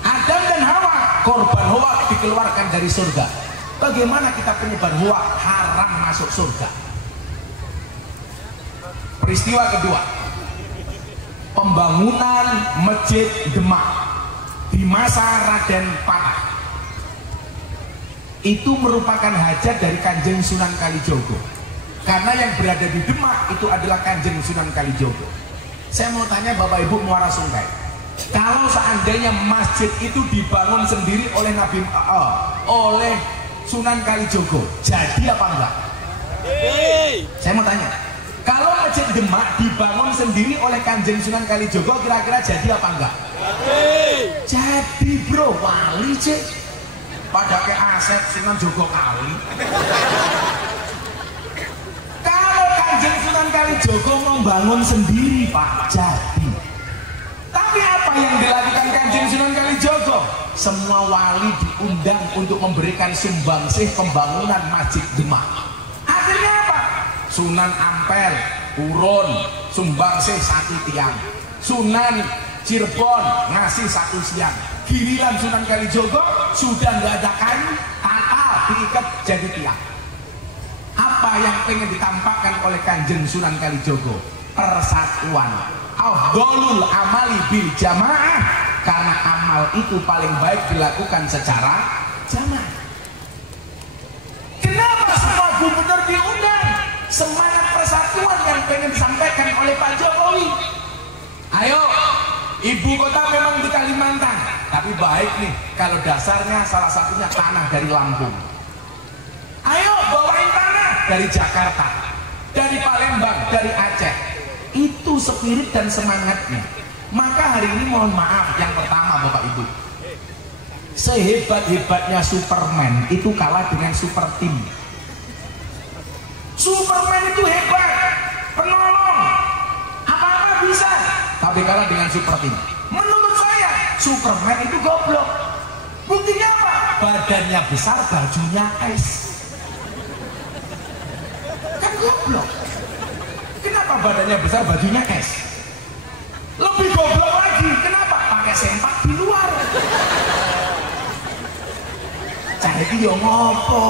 Adam dan Hawa, korban hoak dikeluarkan dari surga. Bagaimana kita penyebar hoak haram masuk surga? Peristiwa kedua, pembangunan Masjid Demak di masa Raden Patah. Itu merupakan hajat dari Kanjeng Sunan Kalijogo, karena yang berada di Demak itu adalah Kanjeng Sunan Kalijogo. Saya mau tanya Bapak Ibu Muara Sungkai, kalau seandainya masjid itu dibangun sendiri oleh oleh Sunan Kalijogo, jadi apa enggak? Saya mau tanya, kalau Masjid Demak dibangun sendiri oleh Kanjeng Sunan Kalijogo, kira-kira jadi apa enggak? Jadi bro, wali cek. pada ke aset Sunan Jogokali. Kalau Kanjeng Sunan Kalijogo membangun sendiri Pak, jadi. Tapi apa yang dilakukan Kanjeng Sunan Kalijogo? Semua wali diundang untuk memberikan sumbangsih pembangunan Masjid Demak. Akhirnya apa? Sunan Ampel urun sumbangsih 1 tiang. Sunan Cirebon ngasih 1 siang. Giliran Sunan Kalijogo sudah nggak ada kayu, tatal diikat jadi tiang. Apa yang pengen ditampakkan oleh Kanjeng Sunan Kalijogo? Persatuan. Afdholul amali bil jamaah, karena amal itu paling baik dilakukan secara jamaah. Kenapa semua gubernur diundang? Semangat persatuan yang pengen disampaikan oleh Pak Jokowi. Ayo, ibu kota memang di Kalimantan, tapi baik nih kalau dasarnya salah satunya tanah dari Lampung. Ayo bawain tanah dari Jakarta, dari Palembang, dari Aceh. Itu spirit dan semangatnya. Maka hari ini mohon maaf, yang pertama Bapak Ibu, sehebat-hebatnya Superman itu kalah dengan super team. Superman itu hebat, penolong, apa-apa bisa, tapi kalah dengan super team. Menurut saya Superman itu goblok. Buktinya apa? Badannya besar, bajunya es. Kan goblok. Kenapa badannya besar, bajunya es? Lebih goblok lagi, kenapa? Pakai sempak di luar. Cari dia ngopo,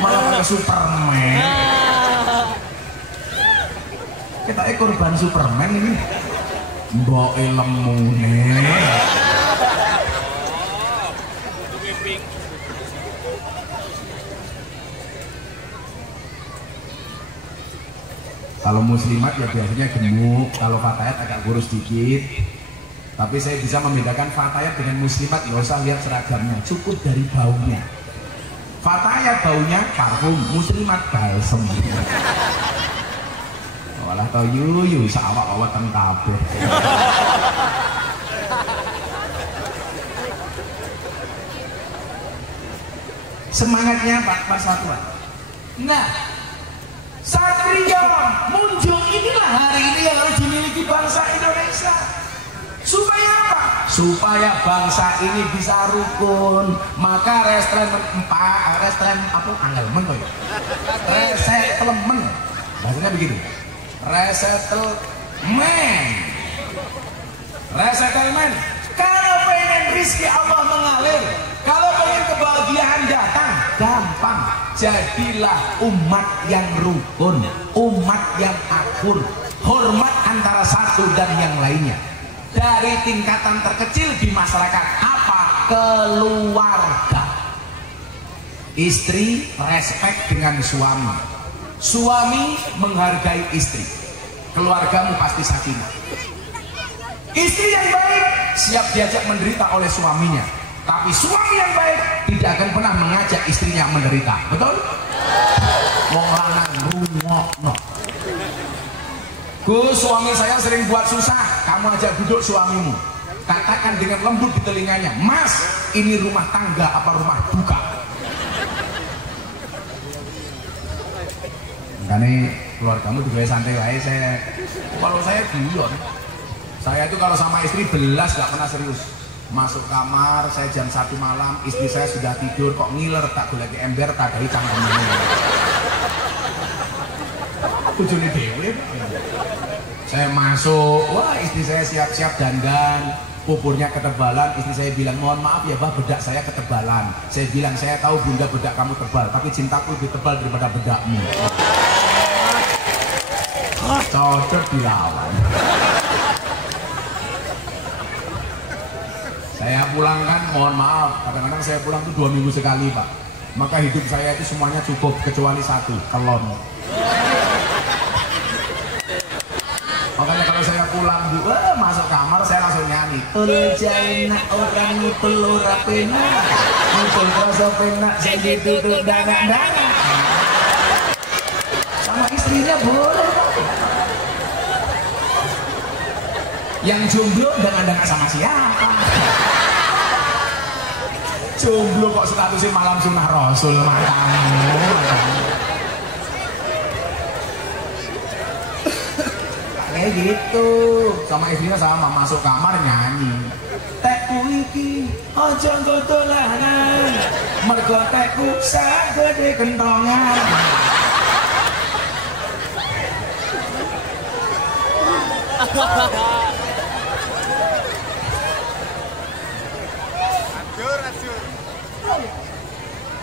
malah pakai Superman. Kita korban Superman ini. Mbok lemune. Kalau muslimat ya biasanya gemuk, kalau fatayat agak kurus dikit. Tapi saya bisa membedakan fatayat dengan muslimat, nggak usah lihat seragamnya, cukup dari baunya. Fatayat baunya parfum, muslimat balsem. Walah tau yuyu sawak awatan kabeh. Semangatnya Pak Persatuan. Nah, Satria Munjung inilah hari ini yang harus dimiliki bangsa Indonesia. Supaya apa? Supaya bangsa ini bisa rukun. Maka resettlement bahasanya begitu. Resettlement. Kalau pengen rizki Allah mengalir, kalau pengen kebahagiaan datang, gampang. Jadilah umat yang rukun, umat yang akur, hormat antara satu dan yang lainnya. Dari tingkatan terkecil di masyarakat, apa? Keluarga. Istri respect dengan suami, suami menghargai istri, keluargamu pasti sakinah. Istri yang baik siap diajak menderita oleh suaminya, tapi suami yang baik tidak akan pernah mengajak istrinya menderita. Betul? Wong lanang rungokno. Gus, suami saya sering buat susah, kamu ajak duduk suamimu. Katakan dengan lembut di telinganya, Mas, ini rumah tangga apa rumah duka? Makanya keluargamu juga santai wae. Kalau saya guyon. Saya itu kalau sama istri belas gak pernah serius. Masuk kamar, saya jam 1 malam, istri saya sudah tidur, kok ngiler, tak boleh di ember, tak dari cangkemnya. Ujungnya dewe. Saya masuk, wah istri saya siap-siap dandan, puburnya ketebalan. Istri saya bilang, mohon maaf ya bah, bedak saya ketebalan. Saya bilang, saya tahu bunda bedak kamu tebal, tapi cintaku lebih tebal daripada bedakmu. Cocok dilawan. Saya pulang kan, mohon maaf, kadang-kadang saya pulang tuh 2 minggu sekali Pak. Maka hidup saya itu semuanya cukup, kecuali satu, kelon. Makanya kalau saya pulang Bu, masuk kamar saya langsung nyanyi. Tuljaina orang ngutul ora penak, ngutul rasa penak, jadi duduk dana-dana. Sama istrinya boleh. Yang jomblo dengan sama siapa? Jomblo kok statusnya malam sunah Rasul matamu. Kayak gitu. Sama istrinya sama masuk kamar nyanyi. Tekku iki ojo nggo dolanan. Mergo tekku sak gede kentongan.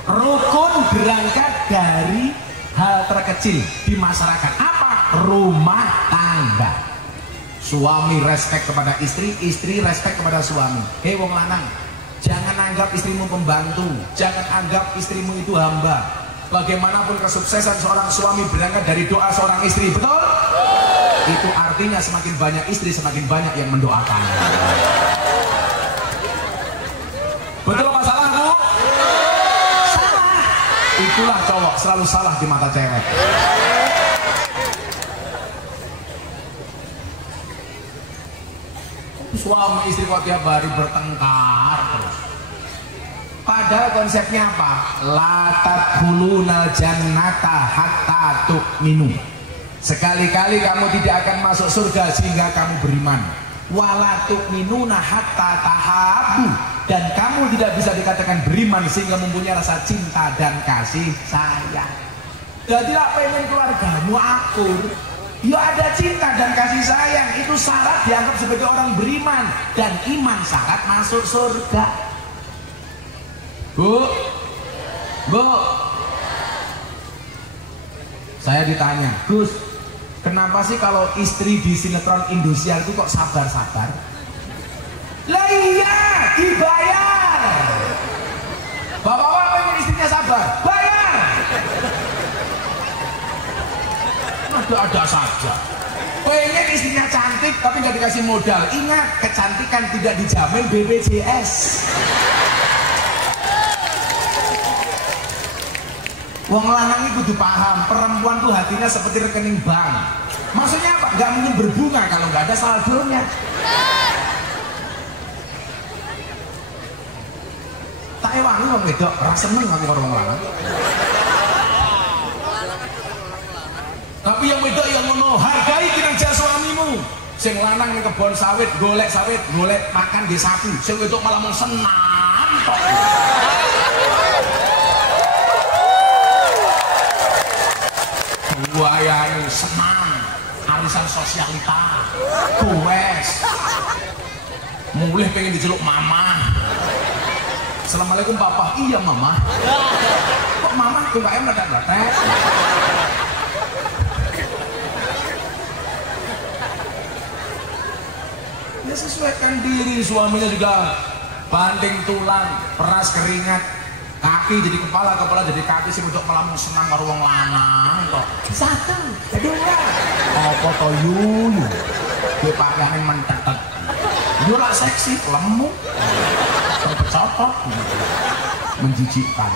Rukun berangkat dari hal terkecil di masyarakat. Apa? Rumah tangga. Suami respect kepada istri, istri respect kepada suami. Hei wong lanang, jangan anggap istrimu pembantu, jangan anggap istrimu itu hamba. Bagaimanapun kesuksesan seorang suami berangkat dari doa seorang istri, betul? Itu artinya semakin banyak istri, semakin banyak yang mendoakan. Betul apa salah, Bu? Salah. Itulah cowok selalu salah di mata cewek. Suami istri kok tiap hari bertengkar terus. Padahal konsepnya apa? La tadkhulunal jannata hatta tu'minu. Sekali-kali kamu tidak akan masuk surga sehingga kamu beriman. Wala tu'minuna hatta tahabbu. Dan kamu tidak bisa dikatakan beriman sehingga mempunyai rasa cinta dan kasih sayang. Jadi apa ingin keluargamu akur? Ya ada cinta dan kasih sayang. Itu syarat dianggap sebagai orang beriman. Dan iman syarat masuk surga. Bu, Bu, saya ditanya, Gus, kenapa sih kalau istri di sinetron Indosiar itu kok sabar-sabar? Lah iya, dibayar. Bapak-bapak pengen istrinya sabar, bayar. Ada saja. Pengen istrinya cantik tapi nggak dikasih modal. Ingat, kecantikan tidak dijamin BPJS. Wong lanang itu kudu paham, perempuan tuh hatinya seperti rekening bank. Maksudnya apa? Nggak mungkin berbunga kalau nggak ada saldonya. Tak ewangi wong wedok, ora seneng aku karo wong lanang. Tapi yang wedok yang ngono, hargai kinerja suamimu. Sing lanang ning kebon sawit, golek makan di sapi. Sing wedok malah mau senam tok. Buayane senang, arisan sosialita, goes, mulih pengen diceluk mama. Assalamualaikum papa, iya mama. Kok mama UKM meledak-meledak? Ya sesuaikan diri, suaminya juga banting tulang, peras keringat, kaki jadi kepala jadi kaki sih untuk melamun senang karo wong lanang kok. Satu, kedua. Apa to yuyu? Dia pakaian mentetet. Yo lah seksi, lemu. Terpecotot. Menjijikkan.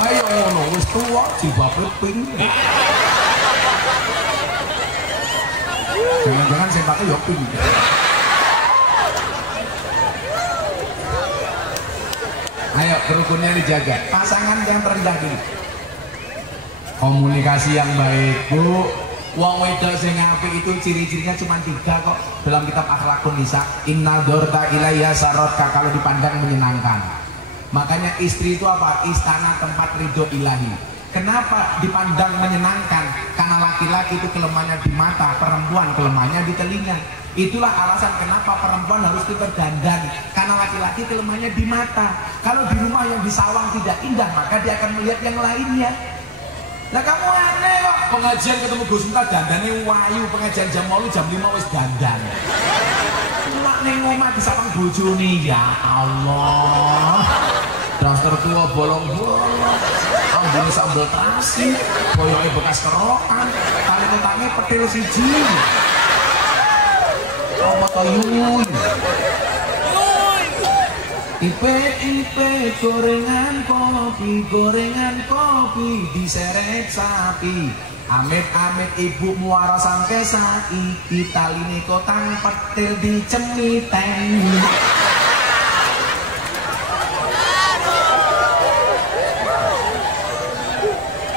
Ayo ngono wis tuwa jibabe ping. Jangan-jangan sing pakai yo ping. Ayo kerukunnya dijaga. Pasangan yang terendah dulu. Komunikasi yang baik, Bu. Wong wedok sing apik itu ciri-cirinya cuma 3 kok dalam kitab Akhlakun Nisa. Inna dorta ilayya sarotka, kalau dipandang menyenangkan. Makanya istri itu apa? Istana tempat ridho ilahi. Kenapa dipandang menyenangkan? Karena laki-laki itu kelemahannya di mata, perempuan kelemahannya di telinga. Itulah alasan kenapa perempuan harus dandan, karena laki-laki kelemahannya di mata. Kalau di rumah yang di sawang tidak indah, maka dia akan melihat yang lainnya. Lah kamu aneh kok, pengajian ketemu Gus Miftah dandane wayu, pengajian jam 8 jam 5 wis dandan. Nek ning omah disapang bojone, ya Allah. Daster tua bolong-bolong, ambune sambel terasi, boyoke bekas kerokan, tali tetangnya petil siji. Apa to yuyun? Ipe gorengan kopi diseret sapi. Amit-amit ibu muara sangkesa iki taline kotang petil dicemiten.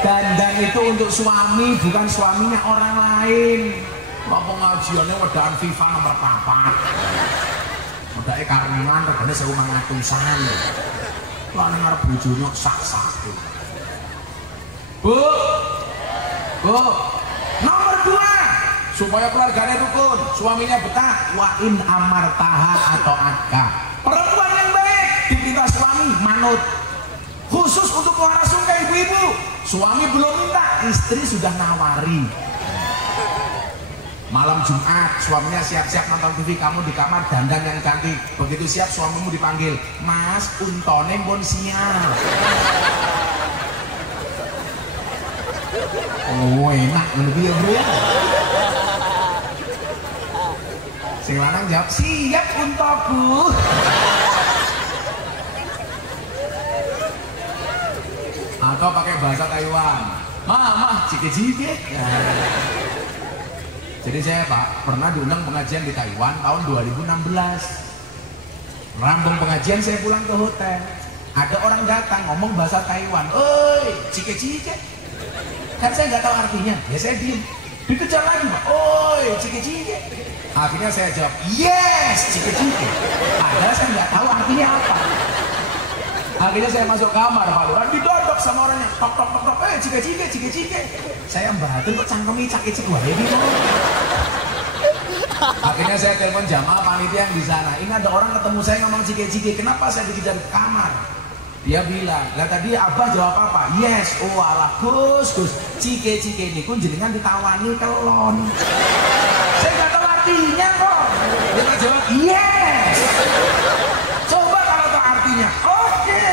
Dandan itu untuk suami, bukan suaminya orang lain. Kok pengajiannya wedaan FIFA nomor 4. Wedake karengan regane 1.500-an. Lah ning arep bojone sak-sak. Bu. Bu. Nomor 2, supaya keluarganya rukun, suaminya betah, wa in amartaha atau akka. Perempuan yang baik diminta suami manut. Khusus untuk Muara Sungai ibu-ibu, suami belum minta, istri sudah nawari. Malam Jumat, suaminya siap-siap nonton TV, kamu di kamar dandan yang cantik. Begitu siap, suamimu dipanggil, Mas, untone pun siap. Oh, enak lebih ya bro ya. Sing lanang jawab, siap untukku. Atau pakai bahasa Taiwan, mama cike-cike. Jadi saya Pak pernah diundang pengajian di Taiwan tahun 2016. Rambung pengajian saya pulang ke hotel, ada orang datang ngomong bahasa Taiwan, oi cike-cike. Kan saya nggak tahu artinya, ya saya diem. Dikejar lagi Pak, oi cike-cike. Akhirnya saya jawab, yes cike-cike. Padahal saya nggak tahu artinya apa. Akhirnya saya masuk kamar Pak Lurah, didodok sama orangnya, tok tok tok tok, cike-cike cike-cike. Saya batin kok cangkemi cak-cik wae gitu. Akhirnya saya telepon jamaah panitia yang di sana. Ini ada orang ketemu saya ngomong cike-cike, kenapa saya dikejar ke kamar? Dia bilang, lah tadi abah jawab apa? Yes, oh alah Gus, cike-cike ini kun jenengan ditawani kelon. Saya nggak tahu artinya kok. Dia jawab, yes. Coba kalau tahu artinya, oke.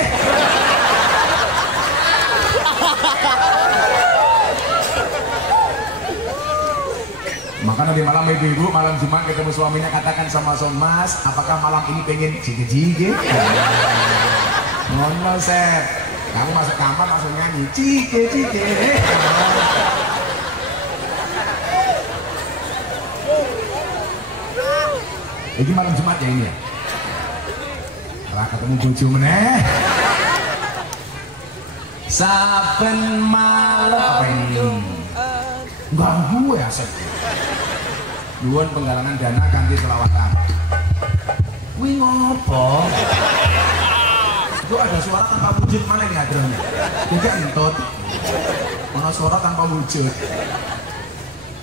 Maka nanti malam ibu-ibu, malam Jumat ketemu suaminya, katakan sama Mas, apakah malam ini pengen cike-cike? Ngono Sep, kamu masuk kamar langsung nyanyi cike-cike. Ini malam Jumat ya ini ya? Setelah ketemu bojo meneh. Saben malam apa ini? Ganggu ya Sep. Nuwun penggalangan dana kanthi selawatan. Kuwi ngopo? Itu ada suara tanpa wujud, mana ini hadrohnya? Tidak entut. Ono suara tanpa wujud.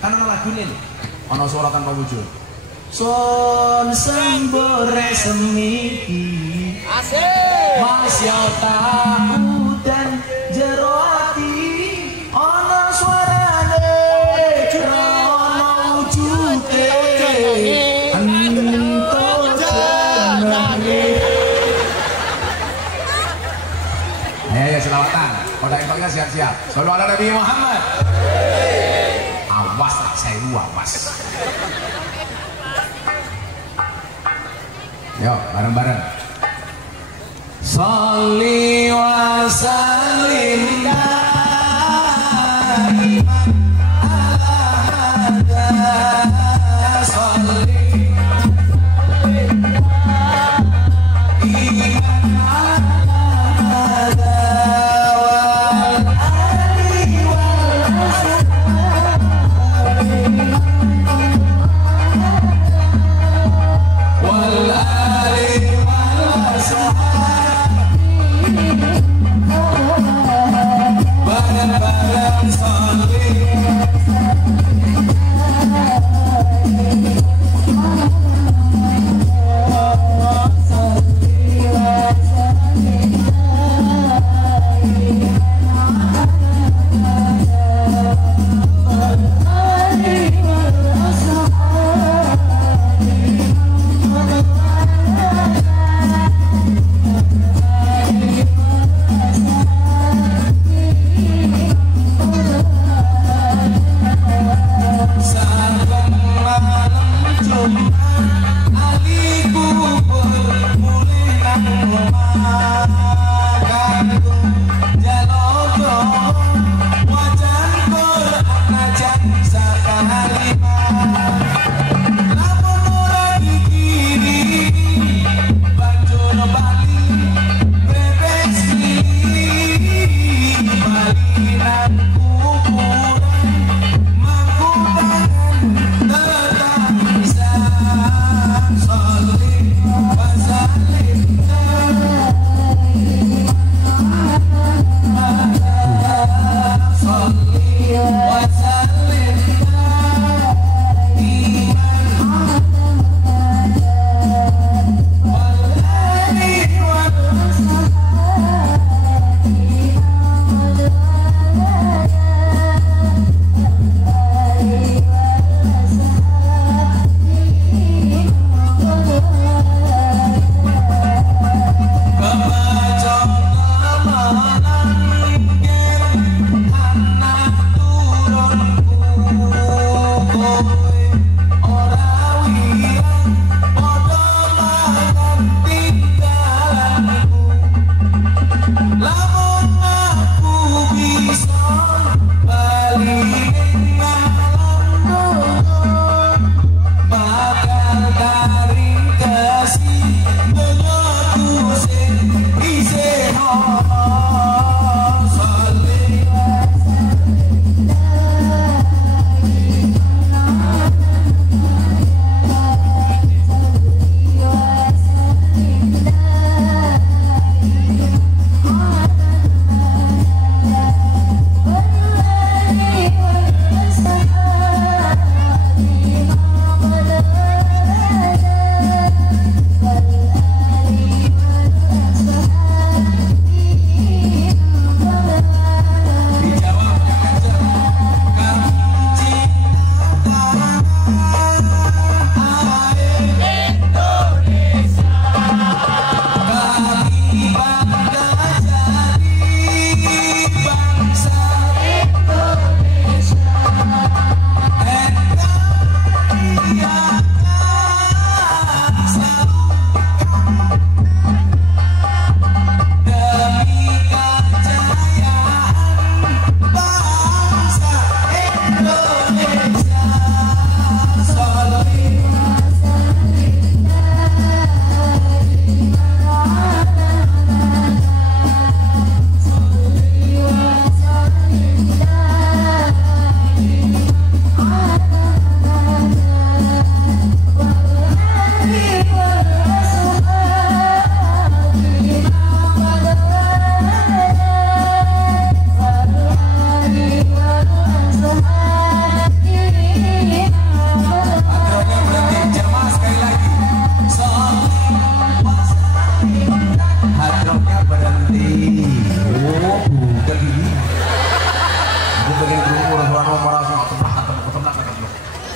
Kan ono lagu nih. Ono suara tanpa wujud. Son sembore semiki. Asik. Mas yo tahu dan jero ati. Ono suarane ono wujude. Entut jenenge. Ya selawatan, pada infaknya siap-siap. Selalu ada Nabi Muhammad. Awas lah, saya awas. Yuk, bareng-bareng. Sholli wa sallim bareng-bareng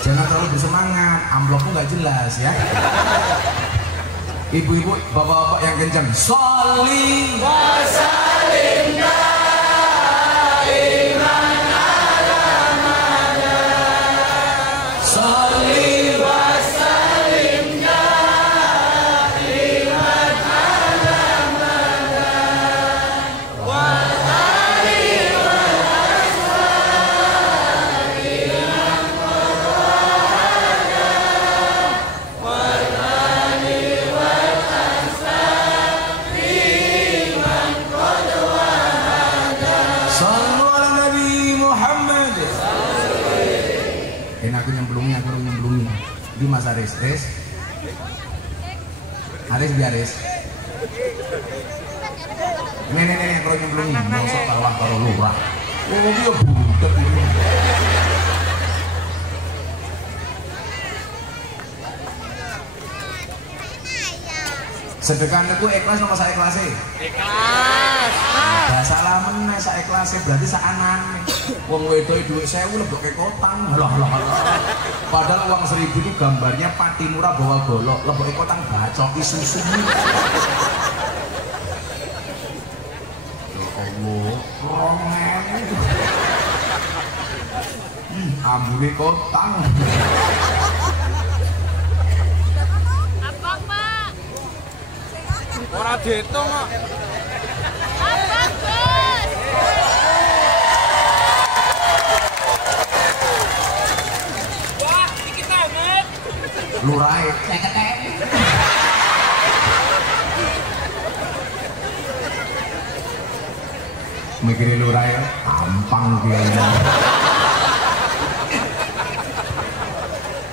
Jangan terlalu bersemangat, amplopmu nggak jelas ya. Ibu-ibu, bapak-bapak yang kencang. Sholli wa sallim daiman ala Muhammad. Sholli wa sallim daiman ala Muhammad. Wa alihi wa ashabihi man qadara wa alihi wa ashabihi man qadara. Sallu ala Nabi Muhammad. Aku nyemplungnya. Di Mas Aris, Aris biaris. Ini kalau nyemplungin, masuk kawah karo lurah. Oh dia budak ini. Sedekah niku ikhlas napa sak ikhlase? Ikhlas. Dah salah meneh sak ikhlase berarti sak anane. Wong wedoke dhuwit 1000 leboke kotang. Lah. Padahal uang 1000 itu gambarnya Patimura bawa golok, leboke kotang bacoki susu. Ya Allah, rongen. Ambune kotang. Ora diitung kok. Wah, iki tamet. Lurae. Mikirin lurae gampang dia.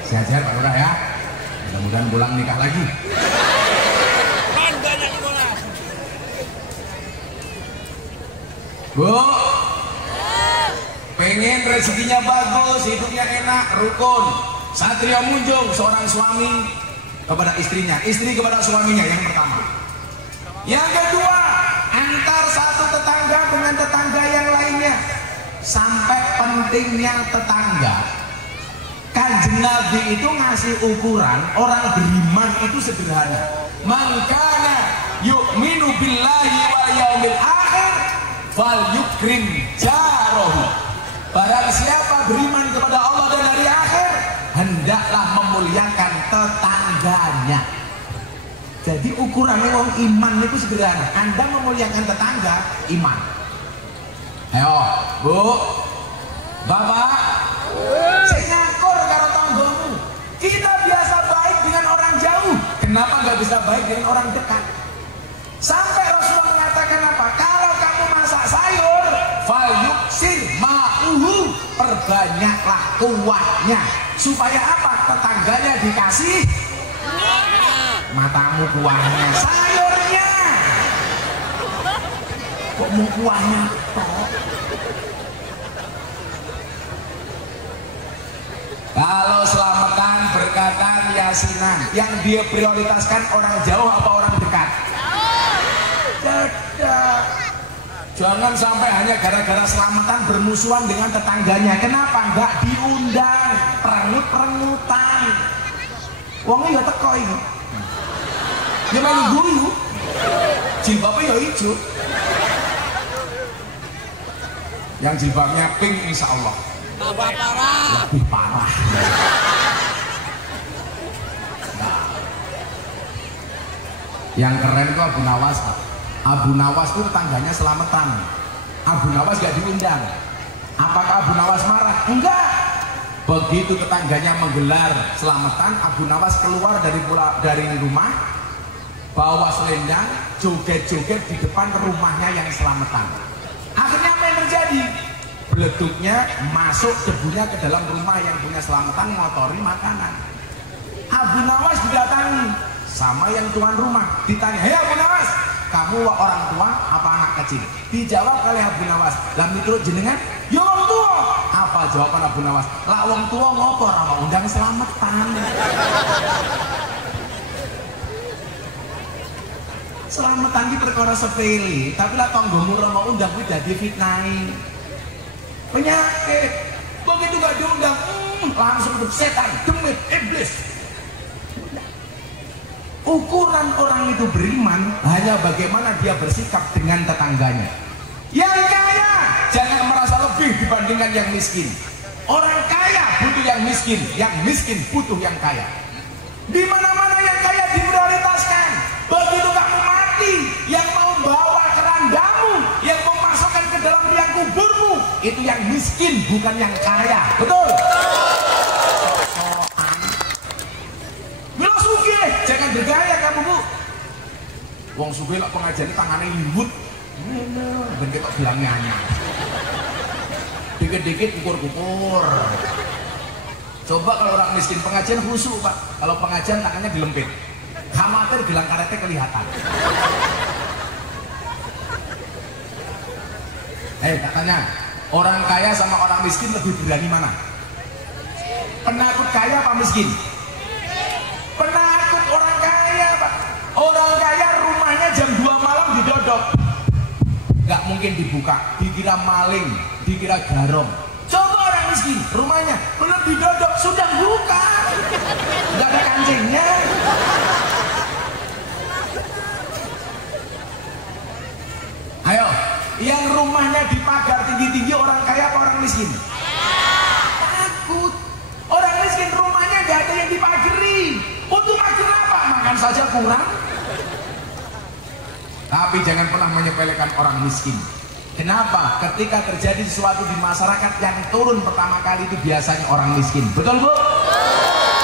Sehat-sehat Pak Lurah ya. Mudah-mudahan pulang nikah lagi. Bu, pengen rezekinya bagus, hidupnya enak, rukun. Satria Munjung, seorang suami kepada istrinya, istri kepada suaminya yang pertama. Yang kedua, antar satu tetangga dengan tetangga yang lainnya. Sampai pentingnya tetangga. Kanjeng Nabi itu ngasih ukuran orang beriman itu sederhana. Mangkana yu'minu billahi wal yaumil akhir fal yukrim jarohu. Barang siapa beriman kepada Allah dan hari akhir, hendaklah memuliakan tetangganya. Jadi ukuran orang iman itu sederhana. Anda memuliakan tetangga, iman. Ayo, Bu, Bapak, saya ngakur karo tanggomu. Kita biasa baik dengan orang jauh, kenapa nggak bisa baik dengan orang dekat? Sampai Rasulullah mengatakan apa? Kalau kamu masak sayur, fal yuksir ma'uhu, perbanyaklah kuahnya. Supaya apa? Tetangganya dikasih matamu kuahnya, sayurnya. Kok mau kuahnya? Kalau selamatan, berkatan, yasinan, yang dia prioritaskan orang jauh apa orang dekat? Tidak. Jangan sampai hanya gara-gara selamatan bermusuhan dengan tetangganya. Kenapa? Nggak diundang, perengut-perengutan. Wongnya ya teko ini. Dia main guyu, jilbabnya ya hijau. Yang jilbabnya pink insya Allah lebih parah. Nah, yang keren itu Abu Nawas. Abu Nawas itu tetangganya selamatan. Abu Nawas gak diundang. Apakah Abu Nawas marah? Enggak. Begitu tetangganya menggelar selamatan, Abu Nawas keluar dari rumah, bawa selendang, joget-joget di depan rumahnya yang selamatan. Akhirnya apa yang terjadi? Beleduknya masuk, debunya ke dalam rumah yang punya selamatan, ngotori makanan. Abu Nawas didatangi sama yang tuan rumah, ditanya, "Hei Abu Nawas, kamu orang tua apa anak kecil?" Dijawab oleh Abu Nawas, "Lah miturut jenengan?" "Ya wong tua." Apa jawaban Abu Nawas? "Lah wong tua ngopo ora mau undang selamatan." Selamatan iki perkara sepele, tapi lah tanggomu ora mau undang kuwi dadi fitnah. Penyakit. Begitu gak diundang, langsung untuk setan, demit, iblis. Ukuran orang itu beriman hanya bagaimana dia bersikap dengan tetangganya. Yang kaya jangan merasa lebih dibandingkan yang miskin. Orang kaya butuh yang miskin butuh yang kaya. Di mana-mana yang kaya diprioritaskan. Begitu kamu mati, yang mau bawa kerandamu, yang mau masukkan ke dalam liang kuburmu, itu yang miskin bukan yang kaya. Betul? Bila sugih, jangan bergaya kamu bu. Wong sugih lah pengajian tangannya liwut. Ben kita bilangnya anyar. Dikit-dikit kukur-kukur. Coba kalau orang miskin pengajian khusyuk pak. Kalau pengajian tangannya dilempit. Khawatir gelang karetnya kelihatan. Katanya orang kaya sama orang miskin lebih berani mana? Penakut kaya apa miskin? Penakut orang kaya pak. Orang kaya rumahnya jam 2 malam didodok. Gak mungkin dibuka, dikira maling, dikira garong. Coba orang miskin, rumahnya belum didodok, sudah buka. Gak ada kancingnya. Ayo, yang rumahnya dipagar tinggi-tinggi orang kaya apa orang miskin? Takut. Orang miskin rumahnya gak ada yang dipagari. Untuk pagar apa? Makan saja kurang. Tapi jangan pernah menyepelekan orang miskin. Kenapa? Ketika terjadi sesuatu di masyarakat, yang turun pertama kali itu biasanya orang miskin. Betul bu?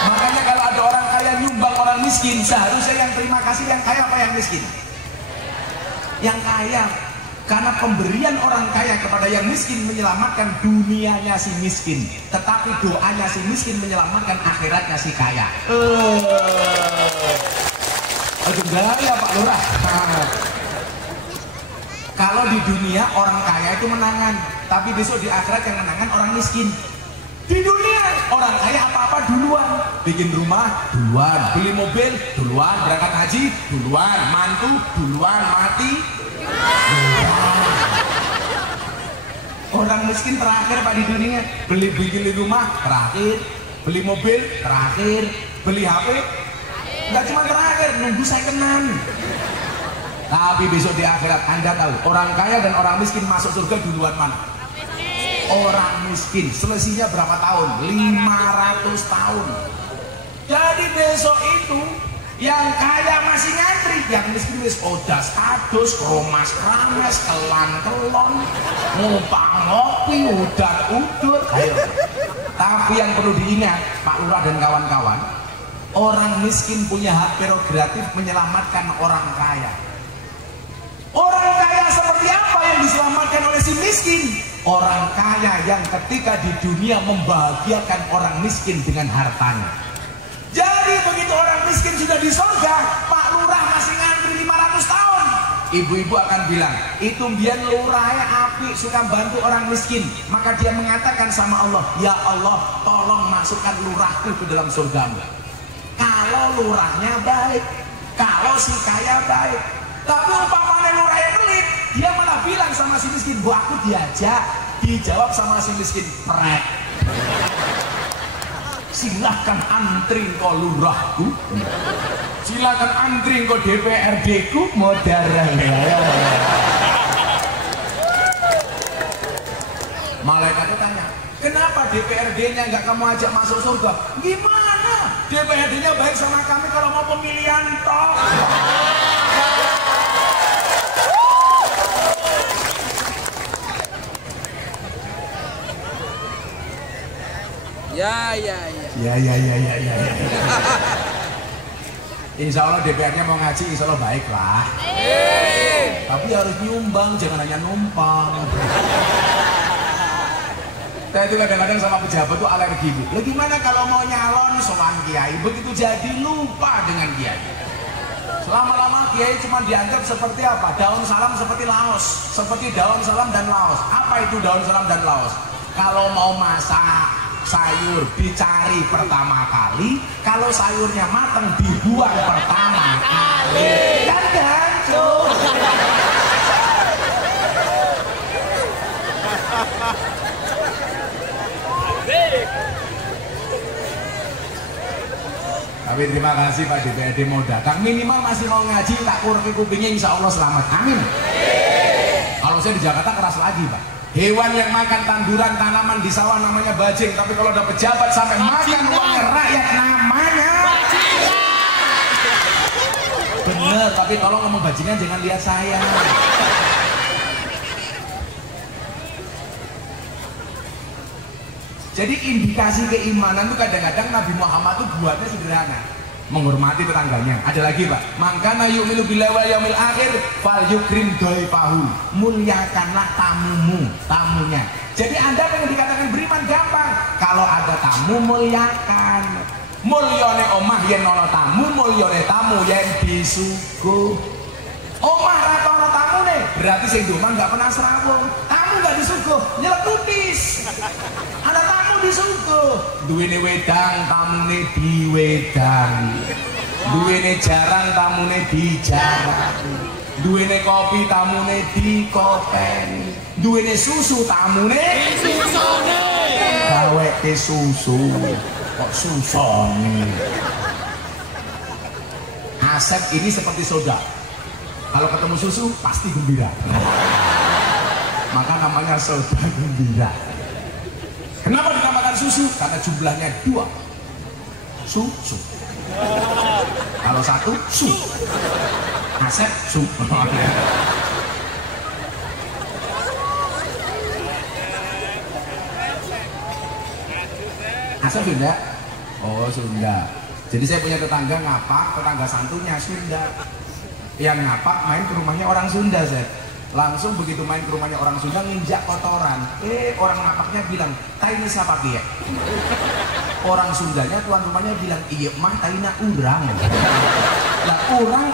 Makanya kalau ada orang kaya nyumbang orang miskin, seharusnya yang terima kasih yang kaya apa yang miskin? Yang kaya. Karena pemberian orang kaya kepada yang miskin menyelamatkan dunianya si miskin. Tetapi doanya si miskin menyelamatkan akhiratnya si kaya. Aduh gaya Pak Lurah. Kalau di dunia orang kaya itu menangan, tapi besok di akhirat yang menangan orang miskin. Di dunia orang kaya apa-apa duluan, bikin rumah duluan, beli mobil duluan, berangkat haji duluan, mantu duluan, mati duluan. Orang miskin terakhir Pak di dunia, beli rumah terakhir, beli mobil terakhir, beli HP nggak cuma terakhir, nunggu secondan. Tapi besok di akhirat Anda tahu orang kaya dan orang miskin masuk surga duluan mana? Orang miskin. Selisihnya berapa tahun? 500 tahun. Jadi besok itu yang kaya masih ngantri, yang miskin wis odas kados, kromas krames, kelan kelon, ngumpang ngopi, udat udut. Ayo. Tapi yang perlu diingat Pak Lurah dan kawan-kawan, orang miskin punya hak prerogatif menyelamatkan orang kaya. Orang kaya seperti apa yang diselamatkan oleh si miskin? Orang kaya yang ketika di dunia membahagiakan orang miskin dengan hartanya. Jadi begitu orang miskin sudah di surga, Pak Lurah masih ngantri 500 tahun. Ibu-ibu akan bilang, itu biar lurahnya api suka bantu orang miskin. Maka dia mengatakan sama Allah, ya Allah tolong masukkan lurahku ke dalam surgamu. Kalau lurahnya baik, kalau si kaya baik. Tapi umpamanya lurahnya pelit, dia malah bilang sama si miskin, bu aku diajak. Dijawab sama si miskin, prek. Silahkan antri kau lurahku, silahkan antri kau DPRD ku, modern. Malaikatnya tanya, kenapa DPRD-nya nggak kamu ajak masuk surga? Gimana? DPRD-nya baik sama kami kalau mau pemilihan toh. Ya. Insya Allah DPR-nya mau ngaji, insya Allah baik lah. Tapi harus nyumbang, jangan hanya numpang. Saya itu kadang-kadang sama pejabat tuh alergi. Loh gimana kalau mau nyalon sowan kiai, begitu jadi lupa dengan kiai. Selama-lama kiai cuma dianggap seperti apa? Daun salam seperti laos, seperti daun salam dan laos. Apa itu daun salam dan laos? Kalau mau masak sayur dicari pertama kali, kalau sayurnya matang dibuang pertama kali. Kan hancur. Tapi terima kasih Pak DPRD mau datang. Minimal masih mau ngaji, tak kurang kupingnya insya Allah selamat. Amin. Kalau saya di Jakarta keras lagi Pak. Hewan yang makan tanduran tanaman di sawah namanya bajing, tapi kalau ada pejabat sampai makan uangnya rakyat namanya bener. Tapi tolong ngomong bajingan jangan lihat saya. Jadi indikasi keimanan itu kadang-kadang Nabi Muhammad itu buatnya sederhana, menghormati tetangganya. Ada lagi Pak, mangkana yu'minu billahi wal yaumil akhir fal yukrim dhaifahu, muliakanlah tamunya. Jadi Anda pengen dikatakan beriman gampang, kalau ada tamu muliakan. Mulyane omah yen ana tamu, mulyane tamu yen disuguh. Omah ra ana tamune, berarti sing di omah enggak pernah serawung. Tamu enggak disuguh, nyeletutis. Ada tamu disuguh, duwene wedang tamune diwedang. Duwene jarang tamune dijarang. Duwene kopi tamune dikopeni. Duwene susu tamune disusone. Gaweke susu. Kok susone. Asep ini seperti soda. Kalau ketemu susu pasti gembira. Maka namanya soda gembira. Kenapa dinamakan susu? Karena jumlahnya 2. Susu. Kalau 1 su. Asep su. Asal Sunda? Oh Sunda. Jadi saya punya tetangga ngapak, tetangga santunya Sunda. Yang ngapak main ke rumahnya orang Sunda saya. Langsung begitu main ke rumahnya orang Sunda nginjak kotoran. Orang ngapaknya bilang, "Taini siapa kia?" Orang Sundanya tuan rumahnya bilang, "Iya mah taina urang." Nah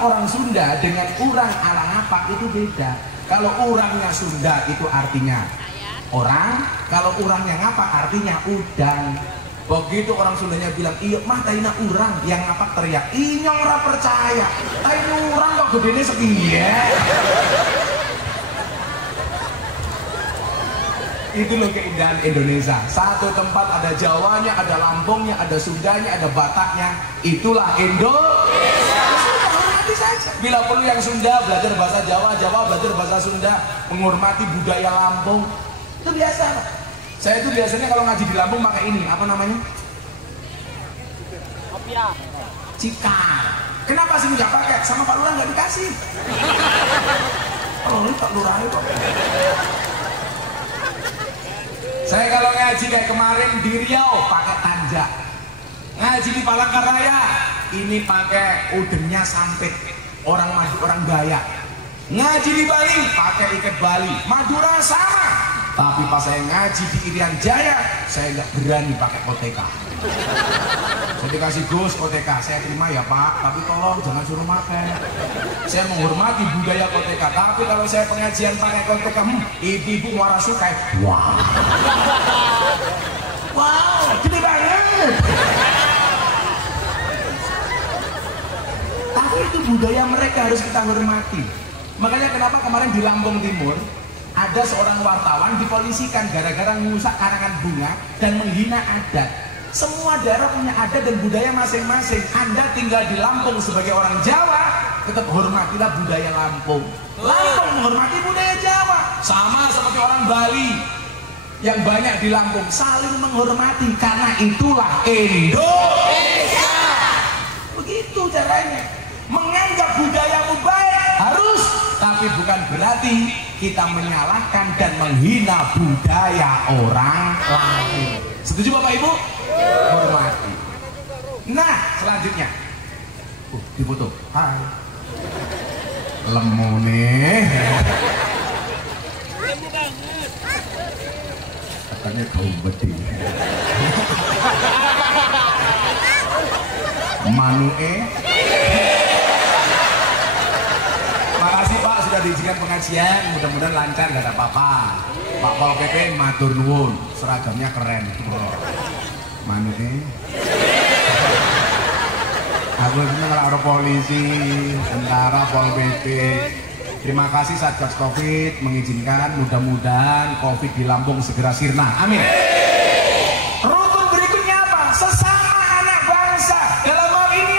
orang Sunda dengan urang ala ngapak itu beda. Kalau urangnya Sunda itu artinya orang, kalau urangnya ngapak artinya udang. Begitu orang Sundanya bilang, "Iya mah taina urang," yang ngapak teriak, "Inyong ora percaya, taina urang kok gedene sepiye." Itu loh keindahan Indonesia. Satu tempat ada Jawanya, ada Lampungnya, ada Sundanya, ada Bataknya. Itulah Indonesia. Hormati saja. Bila perlu yang Sunda belajar bahasa Jawa, Jawa belajar bahasa Sunda, menghormati budaya Lampung. Itu biasa Pak. Saya itu biasanya kalau ngaji di Lampung pakai ini, apa namanya? Kopiah. Cikar. Kenapa sih nggak pakai? Sama Pak Lurah nggak dikasih. Oh ini Pak Lurah kok. Saya kalau ngaji kayak kemarin di Riau pakai tanja. Ngaji di Palangkaraya ini pakai udengnya sampit. Orang Bayak. Ngaji di Bali pakai ikat Bali. Madura sama. Tapi pas saya ngaji di Irian Jaya, saya nggak berani pakai koteka. Saya dikasih Gus koteka, saya terima ya Pak, tapi tolong jangan suruh makan. Saya menghormati budaya koteka, tapi kalau saya pengajian pakai koteka, ibu-ibu muara sukai. Wow, gede banget. Tapi itu budaya mereka harus kita hormati. Makanya kenapa kemarin di Lampung Timur ada seorang wartawan dipolisikan gara-gara ngusak karangan bunga dan menghina adat. Semua daerah punya adat dan budaya masing-masing. Anda tinggal di Lampung sebagai orang Jawa, tetap hormatilah budaya Lampung. Lampung menghormati budaya Jawa. Sama seperti orang Bali yang banyak di Lampung, saling menghormati karena itulah Indonesia. Begitu caranya. Menganggap budayamu baik harus, tapi bukan berarti kita menyalahkan dan menghina budaya orang lain. Setuju Bapak Ibu? Hormati. Nah selanjutnya difoto. Hai lemone katanya kau beti manue. Makasih Pak sudah diizinkan pengajian, mudah-mudahan lancar gak ada apa-apa. Pak Pol PP matur nuwun, seragamnya keren. Manute. Aku ini ngelar polisi, tentara, Pol PP. Terima kasih Satgas Covid mengizinkan, mudah-mudahan Covid di Lampung segera sirna. Amin. Rukun berikutnya apa? Sesama anak bangsa. Dalam hal ini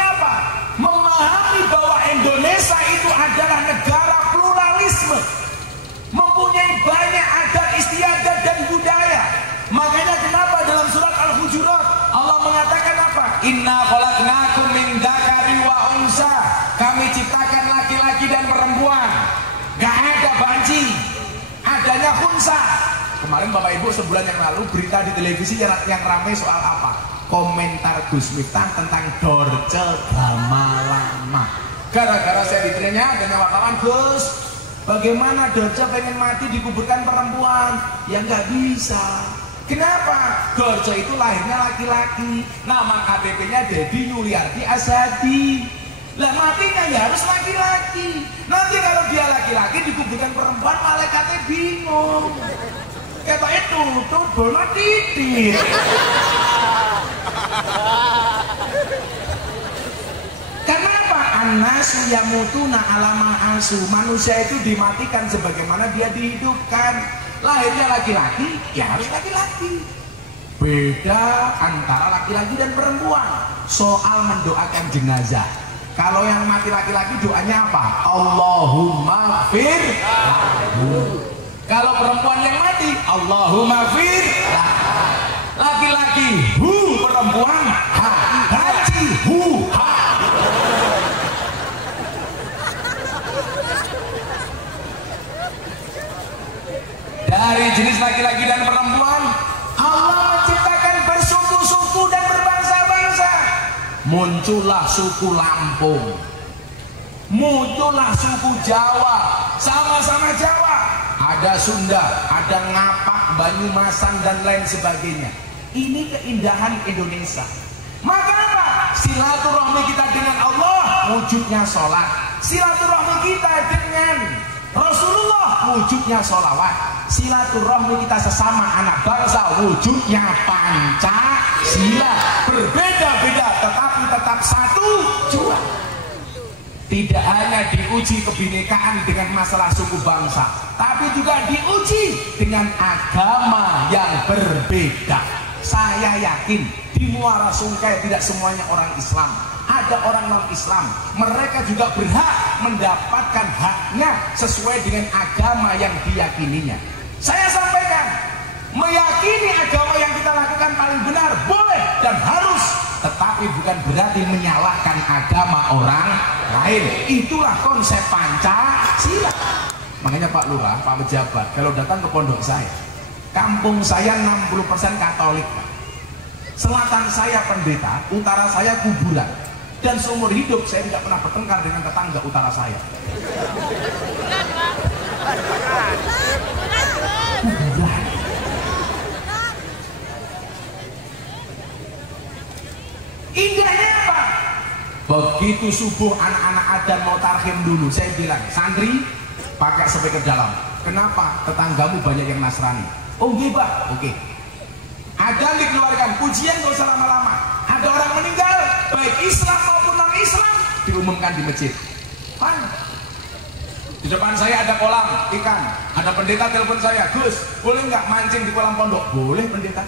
Inna khalaqnakum min dzakari wa unsa. Kami ciptakan laki-laki dan perempuan. Gak ada banci, adanya khunsa. Kemarin Bapak Ibu sebulan yang lalu berita di televisi yang ramai soal apa? Komentar Gus Miftah tentang Dorce Gamalama. Gara-gara saya ditanya dengan wartawan, Gus, bagaimana Dorce pengen mati dikuburkan perempuan? Ya nggak bisa. Kenapa? Dorce itu lahirnya laki-laki, nama KTP-nya Dedi Yuliarti Azhadi. Lah matinya ya harus laki-laki. Nanti kalau dia laki-laki dikuburkan perempuan, malaikatnya bingung. Kata itu tuh bola titit. Kenapa? Annasu yamutuna alama asu. Manusia itu dimatikan sebagaimana dia dihidupkan. Lahirnya laki-laki, ya harus laki-laki. Beda antara laki-laki dan perempuan soal mendoakan jenazah. Kalau yang mati laki-laki doanya apa? Allahumma fir. Kalau perempuan yang mati, Allahumma fir. Laki-laki hu, perempuan ha. Haji hu ha. Dari jenis laki-laki dan perempuan, Allah menciptakan bersuku-suku dan berbangsa-bangsa. Muncullah suku Lampung, muncullah suku Jawa, sama-sama Jawa. Ada Sunda, ada Ngapak, Banyumasan dan lain sebagainya. Ini keindahan Indonesia. Maka apa? Silaturahmi kita dengan Allah wujudnya sholat. Silaturahmi kita dengan Rasulullah wujudnya sholawat. Silaturahmi kita sesama anak bangsa wujudnya Pancasila. Berbeda-beda tetapi tetap satu jua. Tidak hanya diuji kebinekaan dengan masalah suku bangsa, tapi juga diuji dengan agama yang berbeda. Saya yakin di Muara Sungkai tidak semuanya orang Islam. Ada orang non-Islam, mereka juga berhak mendapatkan haknya sesuai dengan agama yang diyakininya. Saya sampaikan, meyakini agama yang kita lakukan paling benar boleh dan harus, tetapi bukan berarti menyalahkan agama orang lain. Itulah konsep Pancasila. Makanya Pak Lurah, Pak Pejabat, kalau datang ke pondok saya, kampung saya 60% Katolik, selatan saya pendeta, utara saya kuburan. Dan seumur hidup saya tidak pernah bertengkar dengan tetangga utara saya. Indahnya apa? Begitu subuh anak-anak adzan mau tarhim dulu, saya bilang, santri pakai speaker dalam. Kenapa? Tetanggamu banyak yang Nasrani. Oh nggih, Pak. Oke. Adzan dikeluarkan, pujian gak usah lama-lama. Ada orang meninggal, baik Islam maupun non-Islam, diumumkan di masjid. Pan, di depan saya ada kolam ikan, ada pendeta telepon saya, Gus, boleh nggak mancing di kolam pondok? Boleh pendeta.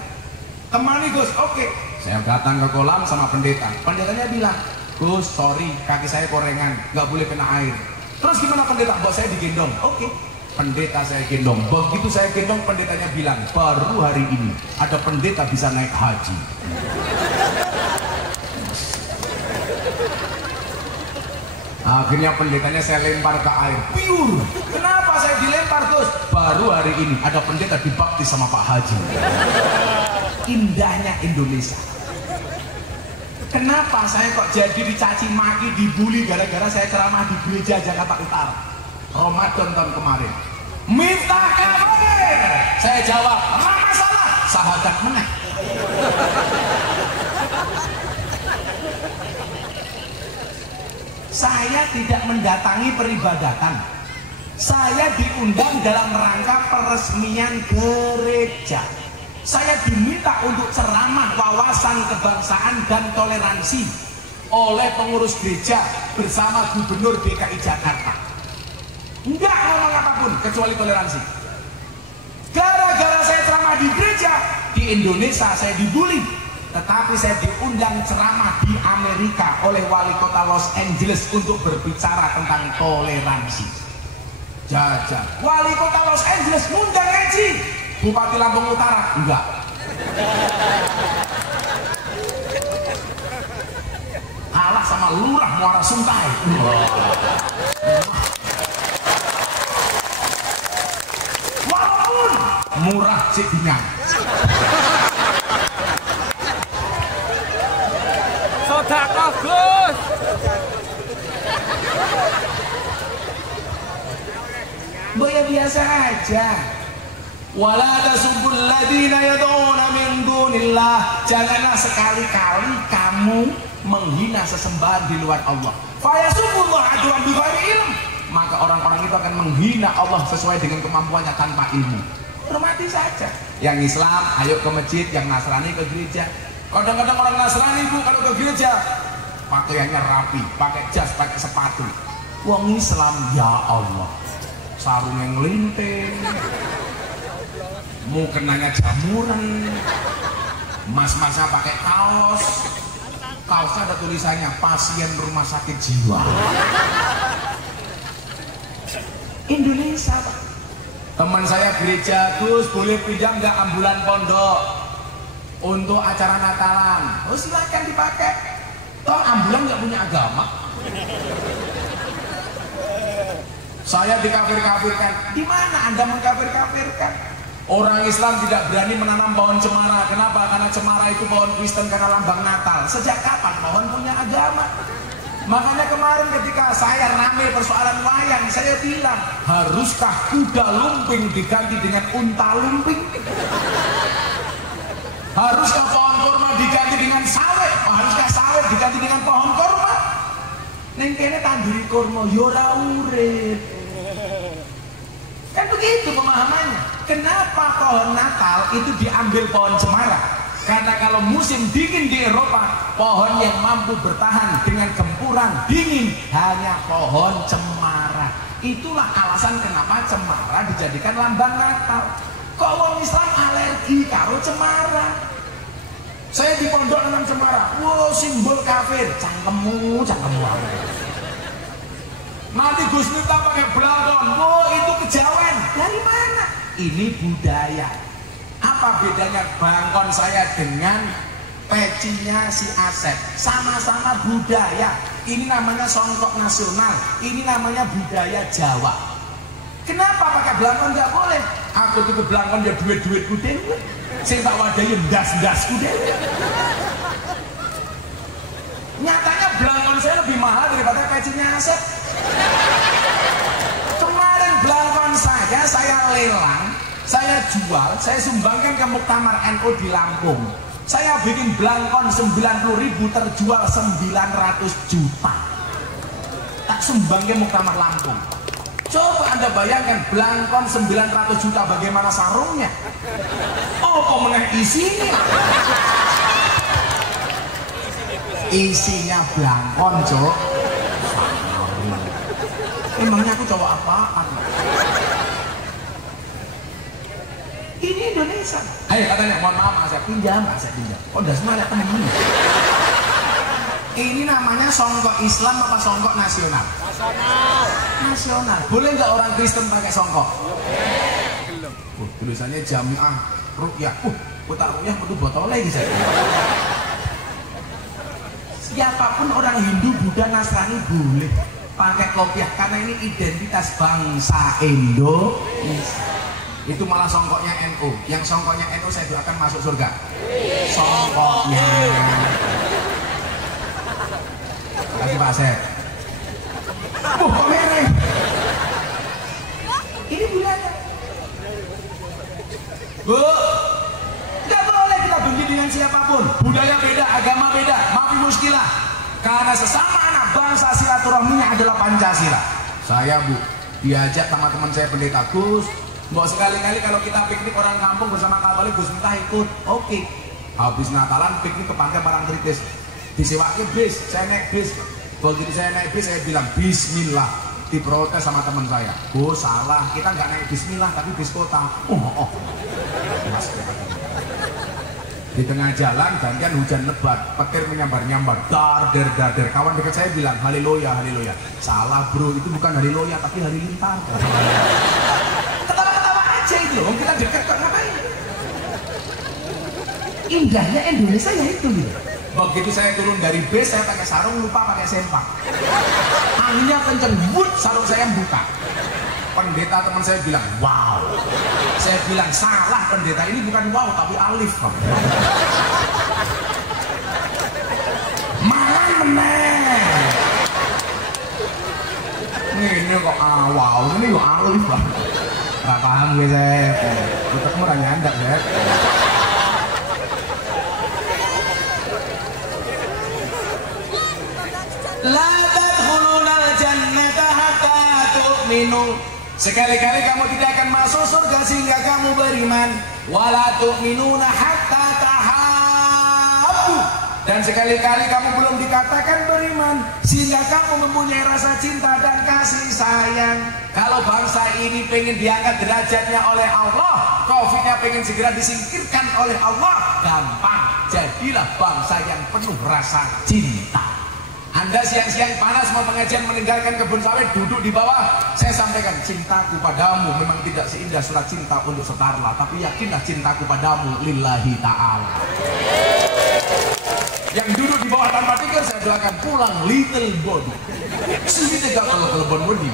Temani Gus, oke. Saya datang ke kolam sama pendeta. Pendetanya bilang, Gus, sorry, kaki saya korengan, nggak boleh kena air. Terus gimana pendeta? Bawa saya digendong. Oke. Pendeta saya gendong. Begitu saya gendong, pendetanya bilang, baru hari ini ada pendeta bisa naik haji. Akhirnya pendetanya saya lempar ke air, piur. Kenapa saya dilempar, Gus? Baru hari ini ada pendeta dibaptis sama Pak Haji. Indahnya Indonesia. Kenapa saya kok jadi dicaci maki, dibully gara-gara saya ceramah di gereja Jakarta Utara Ramadan tahun kemarin? Miftah kafir. Saya jawab, apa salah? Sahadat menang. Saya tidak mendatangi peribadatan. Saya diundang dalam rangka peresmian gereja. Saya diminta untuk ceramah wawasan kebangsaan dan toleransi oleh pengurus gereja bersama Gubernur DKI Jakarta. Enggak ngomong apapun kecuali toleransi. Gara-gara saya ceramah di gereja di Indonesia, saya dibully. Tetapi saya diundang ceramah di Amerika oleh wali kota Los Angeles untuk berbicara tentang toleransi. Jajah, wali kota Los Angeles ngundang ngaji, Bupati Lampung Utara enggak. Lurah Muara Sungai. Walaupun murah Cibinang. Sedekah Gus. Boya biasa aja. Wala tasubbul ladina yad'una min dunillah. Janganlah sekali-kali kamu menghina sesembahan di luar Allah. Fayasubbullah adwan bighairi ilm. Maka orang-orang itu akan menghina Allah sesuai dengan kemampuannya tanpa ilmu. Hormati saja. Yang Islam ayo ke masjid, yang Nasrani ke gereja. Kadang-kadang orang Nasrani Bu kalau ke gereja pakaiannya rapi, pakai jas, pakai sepatu. Wong Islam ya Allah, sarungnya ngelinting, mukenanya jamuran, mas-masnya pakai kaos, kaosnya ada tulisannya pasien rumah sakit jiwa. Indonesia Pak. Teman saya gereja, Gus boleh pinjam nggak ambulan pondok untuk acara Natalan? Oh silakan dipakai. Toh ambulan nggak punya agama. Saya dikafir-kafirkan. Di mana Anda mengkafir-kafirkan? Orang Islam tidak berani menanam pohon cemara. Kenapa? Karena cemara itu pohon Kristen karena lambang Natal. Sejak kapan pohon punya agama? Makanya kemarin ketika saya rame persoalan wayang, saya bilang, haruskah kuda lumping diganti dengan unta lumping? Haruskah pohon kurma diganti dengan sawit? Haruskah sawit diganti dengan pohon kurma? Neng kene tanduri kurma yora urip. Kan begitu pemahamannya. Kenapa pohon Natal itu diambil pohon cemara? Karena kalau musim dingin di Eropa, pohon yang mampu bertahan dengan gempuran dingin hanya pohon cemara. Itulah alasan kenapa cemara dijadikan lambang Natal. Kok orang Islam alergi karo cemara? Saya di pondok nanam cemara. Wow, simbol kafir. Cangkemmu. Nanti Gus Miftah pakai belangkon. Wow, itu kejawen. Dari mana? Ini budaya. Apa bedanya belangkon saya dengan pecinya si Asep? Sama-sama budaya. Ini namanya songkok nasional. Ini namanya budaya Jawa. Kenapa pakai belangkon nggak boleh? Aku tuh ke belangkon ya duit-duitku dewe. Sing tak wadahi ndas-ndasku dewe. Nyatanya belangkon saya lebih mahal daripada pecinya Asep. Kemarin belangkon saya lelang, saya jual, saya sumbangkan ke Muktamar NU di Lampung. Saya bikin belangkon 90.000 terjual 900 juta. Tak sumbang ke Muktamar Lampung. Coba Anda bayangkan belangkon 900 juta bagaimana sarungnya? Oh, kok meneh isinya? Isinya belangkon, Cok. Emangnya aku cowok apaan? Ini Indonesia. Ayo katanya, mohon maaf saya pinjam. Oh, udah semuanya temen. Ini namanya songkok Islam apa songkok nasional? Nasional. Boleh nggak orang Kristen pakai songkok? Tulisannya Jamiah Ruqyah. Putar Ruqyah butuh botolnya gitu. Siapapun orang Hindu, Buddha, Nasrani boleh pakai kopiah karena ini identitas bangsa Indonesia. Itu malah songkoknya NU. Yang songkoknya NU saya doakan masuk surga. Songkoknya. Kasih Pak Seth. Kok merah? Ini budaya. Bu, nggak boleh kita benci dengan siapapun. Budaya beda, agama beda. Maafin muskilah. Karena sesama anak bangsa silaturahminya adalah Pancasila. Saya Bu, diajak sama teman saya pendeta Gus. Mbok sekali-kali kalau kita piknik orang kampung bersama Katolik, Gus minta ikut. Oke. Habis Natalan piknik ke Pantai Parangtritis. Disewake bis, saya naik bis. Begitu saya naik bis, saya bilang Bismillah. Diprotes sama teman saya. Oh salah, kita nggak naik Bismillah tapi bis kota. Oh. Di tengah jalan gantian hujan lebat, petir menyambar-nyambar, dar. Kawan dekat saya bilang haleluya. Salah bro, itu bukan haleluya tapi halilintar. Ketawa-ketawa aja itu loh, kita dekat kok ngapain? Indahnya Indonesia ya itu gitu. Begitu saya turun dari bis, saya pakai sarung, lupa pakai sempak. Anginnya kenceng, wut, sarung saya buka. Pendeta teman saya bilang, wow. Saya bilang, salah pendeta, ini bukan wow, tapi alif. Malah meneng. Ini kok wow, ini kok alif lah. Gak paham gue saya. Utakmu orang nyandak ya. La tadkhulunal jannata hatta tu'minu. Sekali-kali kamu tidak akan masuk surga sehingga kamu beriman. Wala tu'minuna hatta tahabbu. Dan sekali-kali kamu belum dikatakan beriman sehingga kamu mempunyai rasa cinta dan kasih sayang. Kalau bangsa ini pengen diangkat derajatnya oleh Allah, COVID-nya pengen segera disingkirkan oleh Allah, gampang. Jadilah bangsa yang penuh rasa cinta. Anda siang-siang panas mau pengajian meninggalkan kebun sawit, duduk di bawah, saya sampaikan, cintaku padamu memang tidak seindah surat cinta untuk Setarla, tapi yakinlah cintaku padamu lillahi ta'ala. Yang duduk di bawah tanpa pikir, saya doakan pulang little body. Sini tegak kalau kelebon body.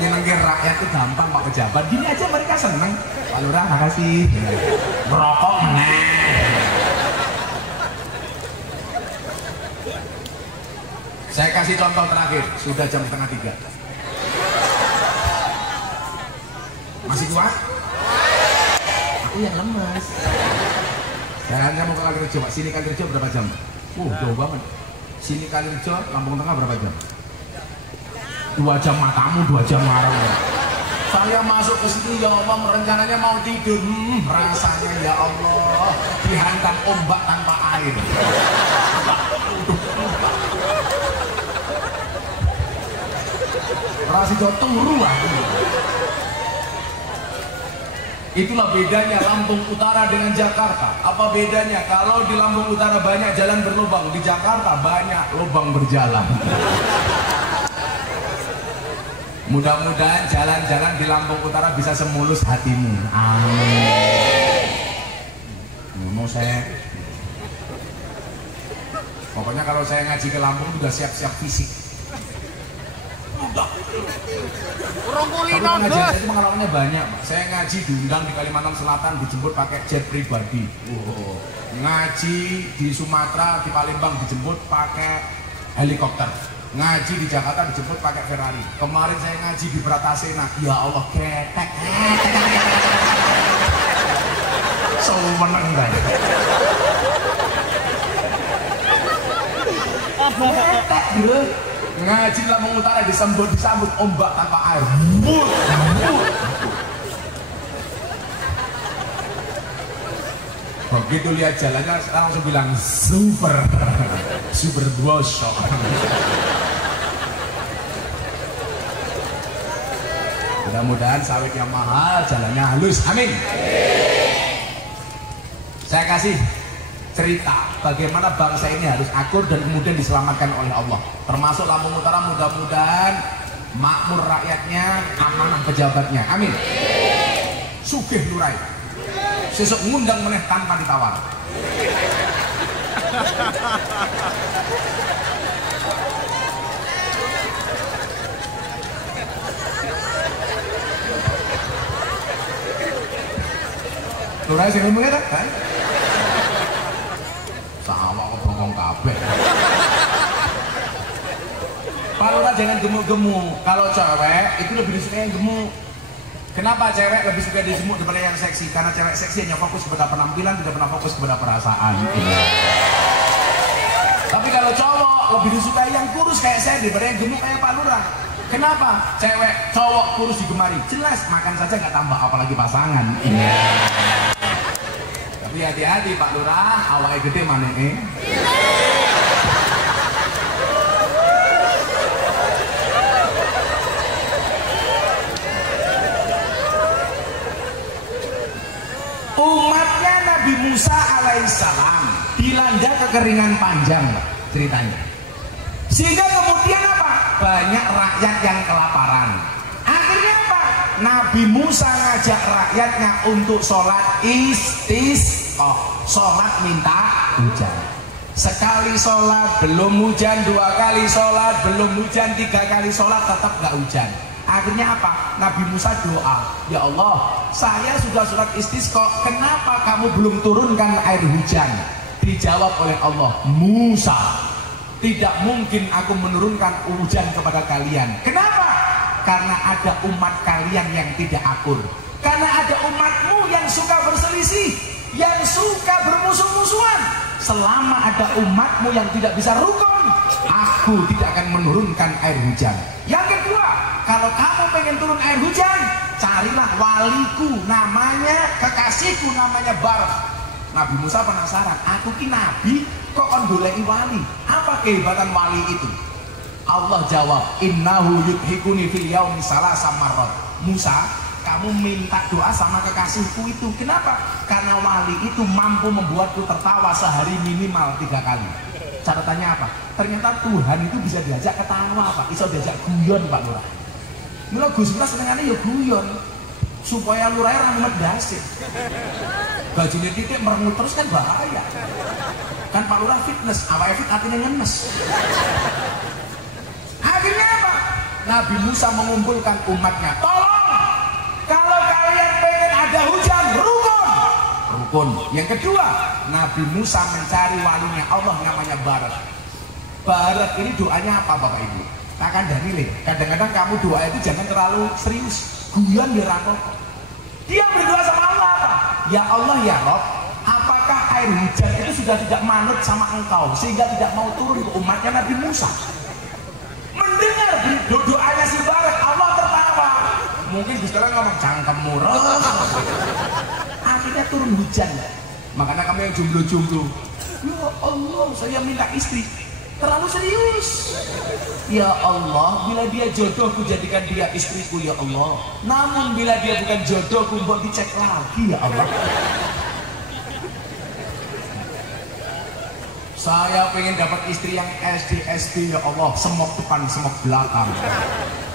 Nyenengin rakyat itu gampang Pak pejabat, gini aja mereka seneng. Pak Lurah makasih. Merokok meneh. Saya kasih contoh terakhir, sudah jam 2:30. Masih kuat? Aku yang lemas. Saya mau ke Kalirejo, Pak. Sini Kalirejo berapa jam? Jauh banget. Sini Kalirejo, Lampung Tengah berapa jam? 2 jam matamu, 2 jam marah. Saya masuk ke sini ya Allah, rencananya mau tidur, rasanya ya Allah dihantam ombak tanpa air. Rasido turu lah. Itulah bedanya Lampung Utara dengan Jakarta. Apa bedanya? Kalau di Lampung Utara banyak jalan berlubang, di Jakarta banyak lubang berjalan. Mudah-mudahan jalan-jalan di Lampung Utara bisa semulus hatimu. Amin. Mau saya, pokoknya kalau saya ngaji ke Lampung sudah siap-siap fisik. Tapi pengajian itu pengalamannya banyak, Pak. Saya ngaji diundang di Kalimantan Selatan, dijemput pakai jet pribadi. Ngaji di Sumatera, di Palembang dijemput pakai helikopter. Ngaji di Jakarta dijemput pakai Ferrari. Kemarin saya ngaji di Bratasena, ya Allah ketek. So meneng kan. Ketek bro. Ngaji di Lampung Utara disambut ombak tanpa air. Begitu lihat jalannya langsung bilang super bosok. Mudah-mudahan sawit yang mahal, jalannya halus. Amin. Saya kasih cerita bagaimana bangsa ini harus akur dan kemudian diselamatkan oleh Allah. Termasuk Lampung Utara, mudah-mudahan makmur rakyatnya, amanah pejabatnya. Amin. Sugih lurai. Sesuk ngundang meneh tanpa ditawar. Lurai sing ngomongnya kan? Sama kok bongkong kabeh. Pak Lurah jangan gemuk-gemuk. Kalau cewek itu lebih disukai yang gemuk. Kenapa cewek lebih suka dijemuk daripada yang seksi? Karena cewek seksi hanya fokus kepada penampilan, tidak pernah fokus kepada perasaan. Tapi kalau cowok lebih disukai yang kurus kayak saya daripada yang gemuk kayak Pak Lurah. Kenapa? Cewek, cowok kurus digemari. Jelas makan saja nggak tambah, apalagi pasangan. Tapi hati-hati Pak Lurah, awalnya gede mana Umatnya Nabi Musa alaihissalam dilanda kekeringan panjang ceritanya. Sehingga kemudian apa? Banyak rakyat yang kelaparan. Akhirnya apa? Nabi Musa ngajak rakyatnya untuk sholat istisqa, sholat minta hujan. Sekali sholat belum hujan, dua kali sholat belum hujan, tiga kali sholat tetap gak hujan. Akhirnya apa? Nabi Musa doa, ya Allah, saya sudah sholat istisqa, kenapa kamu belum turunkan air hujan? Dijawab oleh Allah, Musa, tidak mungkin aku menurunkan hujan kepada kalian. Kenapa? Karena ada umat kalian yang tidak akur. Karena ada umatmu yang suka berselisih, yang suka bermusuh-musuhan. Selama ada umatmu yang tidak bisa rukun, aku tidak akan menurunkan air hujan. Yang kedua, kalau kamu pengen turun air hujan, carilah waliku, namanya kekasihku, namanya Barak. Nabi Musa penasaran, aku ki nabi kok on goleki wali, apa kehebatan wali itu? Allah jawab, innahu yudhikuni fil yaumi salasa marrat. Musa, kamu minta doa sama kekasihku itu. Kenapa? Karena wali itu mampu membuatku tertawa sehari minimal 3 kali. Catatannya apa? Ternyata Tuhan itu bisa diajak ketawa, Pak. Bisa diajak guyon, Pak Lurah. Mula Gus Miftah senengane ya guyon, supaya lurahnya ramet dasik. Gajinya titik merengut terus kan bahaya. Kan Pak Lurah fitness, awalnya fit artinya ngenes. Akhirnya apa? Nabi Musa mengumpulkan umatnya, tolong, kalau kalian pengen ada hujan, rukun. Yang kedua, Nabi Musa mencari walinya Allah namanya Barak. Barak ini doanya apa Bapak Ibu? Takkan Daniel, kadang-kadang kamu doa itu jangan terlalu serius, guyon di rangkok. Dia berdoa sama Allah apa? Ya Allah ya Rob, apakah air hujan itu sudah tidak manut sama engkau sehingga tidak mau turun ke umatnya Nabi Musa? Mendengar doanya si Barak, Allah tertawa. Mungkin Gus Miftah ngomong cangkem murah. Akhirnya turun hujan. Makanya kamu yang jomblo-jomblo, ya Allah saya minta istri, terlalu serius. Ya Allah, bila dia jodohku jadikan dia istriku ya Allah. Namun bila dia bukan jodohku, buat dicek lagi ya Allah. Saya pengen dapat istri yang SD, SP ya Allah, semok depan, semok belakang.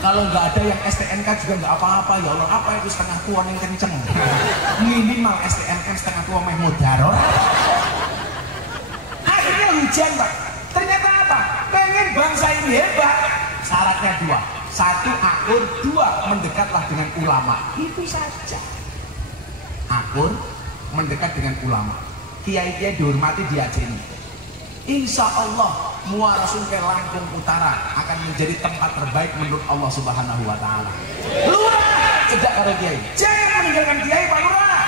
Kalau nggak ada yang STNK juga nggak apa-apa ya Allah. Apa itu setengah tua yang kenceng? Minimal STNK setengah tua meh mudaror. Akhirnya hujan Pak. Ternyata apa? Pengen bangsa ini hebat. Syaratnya 2. 1 akur, 2 mendekatlah dengan ulama. Itu saja. Akur, mendekat dengan ulama. Kiai-kiai dihormati, diajeni. Insya Allah Muara Sungai Lampung Utara akan menjadi tempat terbaik menurut Allah Subhanahu wa Ta'ala. Lurah cedak karo kiai, jangan meninggalkan kiai Pak Lurah.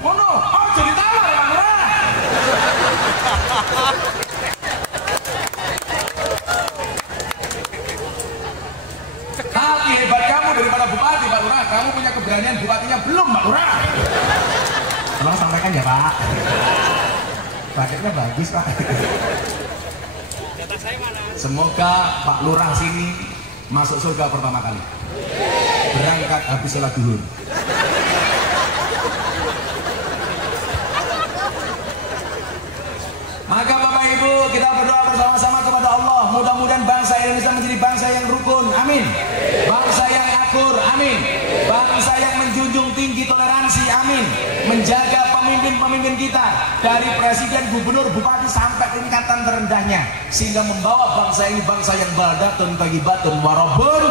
Mono, oh jadi tahu Pak Lurah. Tapi hebat kamu daripada bupati Pak Lurah. Kamu punya keberanian, bupatinya belum Pak Lurah. Tolong sampaikan ya Pak. Paketnya bagus Pak. Semoga Pak Lurah sini masuk surga pertama kali. Berangkat habis sholat duhur. Maka Bapak Ibu, kita berdoa bersama-sama kepada Allah. Mudah-mudahan bangsa Indonesia menjadi bangsa yang rukun, amin. Bangsa yang akur, amin. Bangsa yang menjunjung tinggi toleransi, amin. Menjaga pemimpin-pemimpin kita dari presiden, gubernur, bupati sampai tingkatan terendahnya, sehingga membawa bangsa ini bangsa yang baldatun thayyibatun warabun.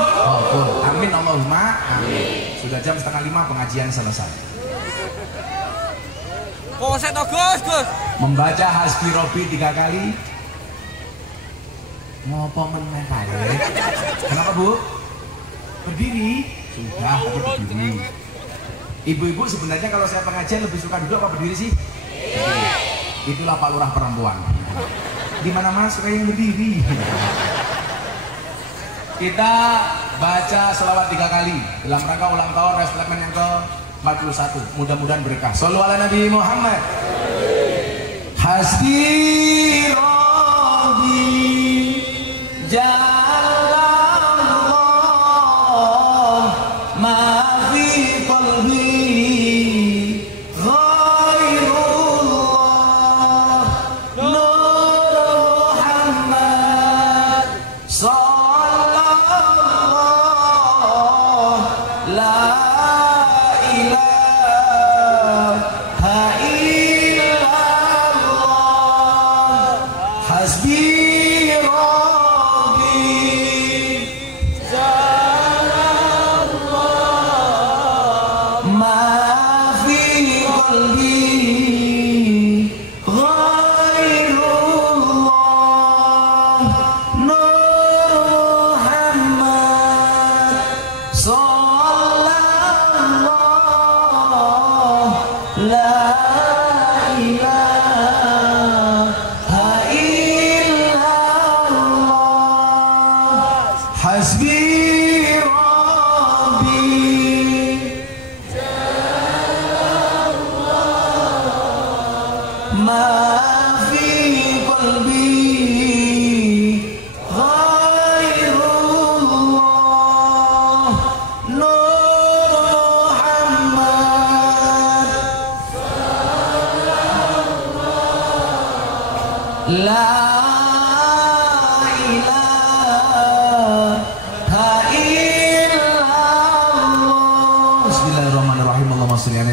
Amin Allahumma amin. Sudah jam 4:30 pengajian selesai. Kosek toh Gus. Membaca Hasbi Robi 3 kali. Ngopo meneh kae? Kenapa Bu? Berdiri. Sudah, tapi berdiri. Ibu-ibu sebenarnya kalau saya pengajian lebih suka duduk apa berdiri sih? Itulah Pak Lurah perempuan. Di mana Mas suka yang berdiri? Kita baca selawat 3 kali dalam rangka ulang tahun Reslemen yang ke-41. Mudah-mudahan berkah. Shallu ala Nabi Muhammad. Hasbi Rabbi Jalallah ma fi qalbi ghairullah Nur Muhammad sallallahu la ma fi qalbi ghairullah Nur Muhammad la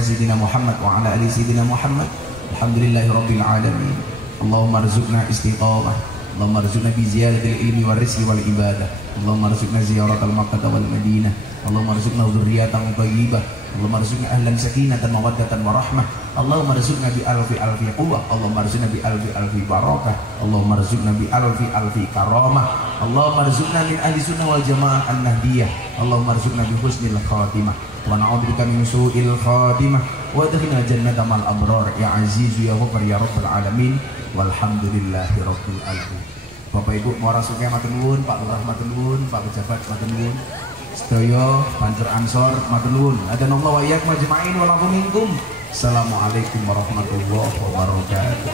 Sayyidina Muhammad wa ala ali Sayyidina Muhammad alhamdulillahi rabbil alamin Allahumma arzuqna istiqamah Allahumma arzuqna bi ziyadatil ilmi wal rizqi wal ibadah Allahumma arzuqna ziyaratal makkah wal madinah Allahumma arzuqna dzurriyyatan thayyibah Allahumma arzuqna ahlan sakinatan mawaddatan wa rahmah Allahumma arzuqna bi alfi quwwah Allahumma arzuqna bi alfi barakah Allahumma arzuqna bi alfi karamah Allahumma arzuqna min ahli sunnah wal jamaah an-nahdiyah Allahumma arzuqna bi husnil khatimah wa na'udzubika min su'il khatimah wa adkhilna jannata mal abrar ya aziz ya ghafar ya rabbal alamin walhamdulillahi rabbil alamin. Bapak Ibu marasuke matur nuwun, Pak Lurah matur nuwun, Pak Pejabat matur nuwun, sedaya Banser Ansor matur nuwun. Adanallahu wa iyyakum ajma'in wa lakum minkum. Assalamualaikum warahmatullahi wabarakatuh.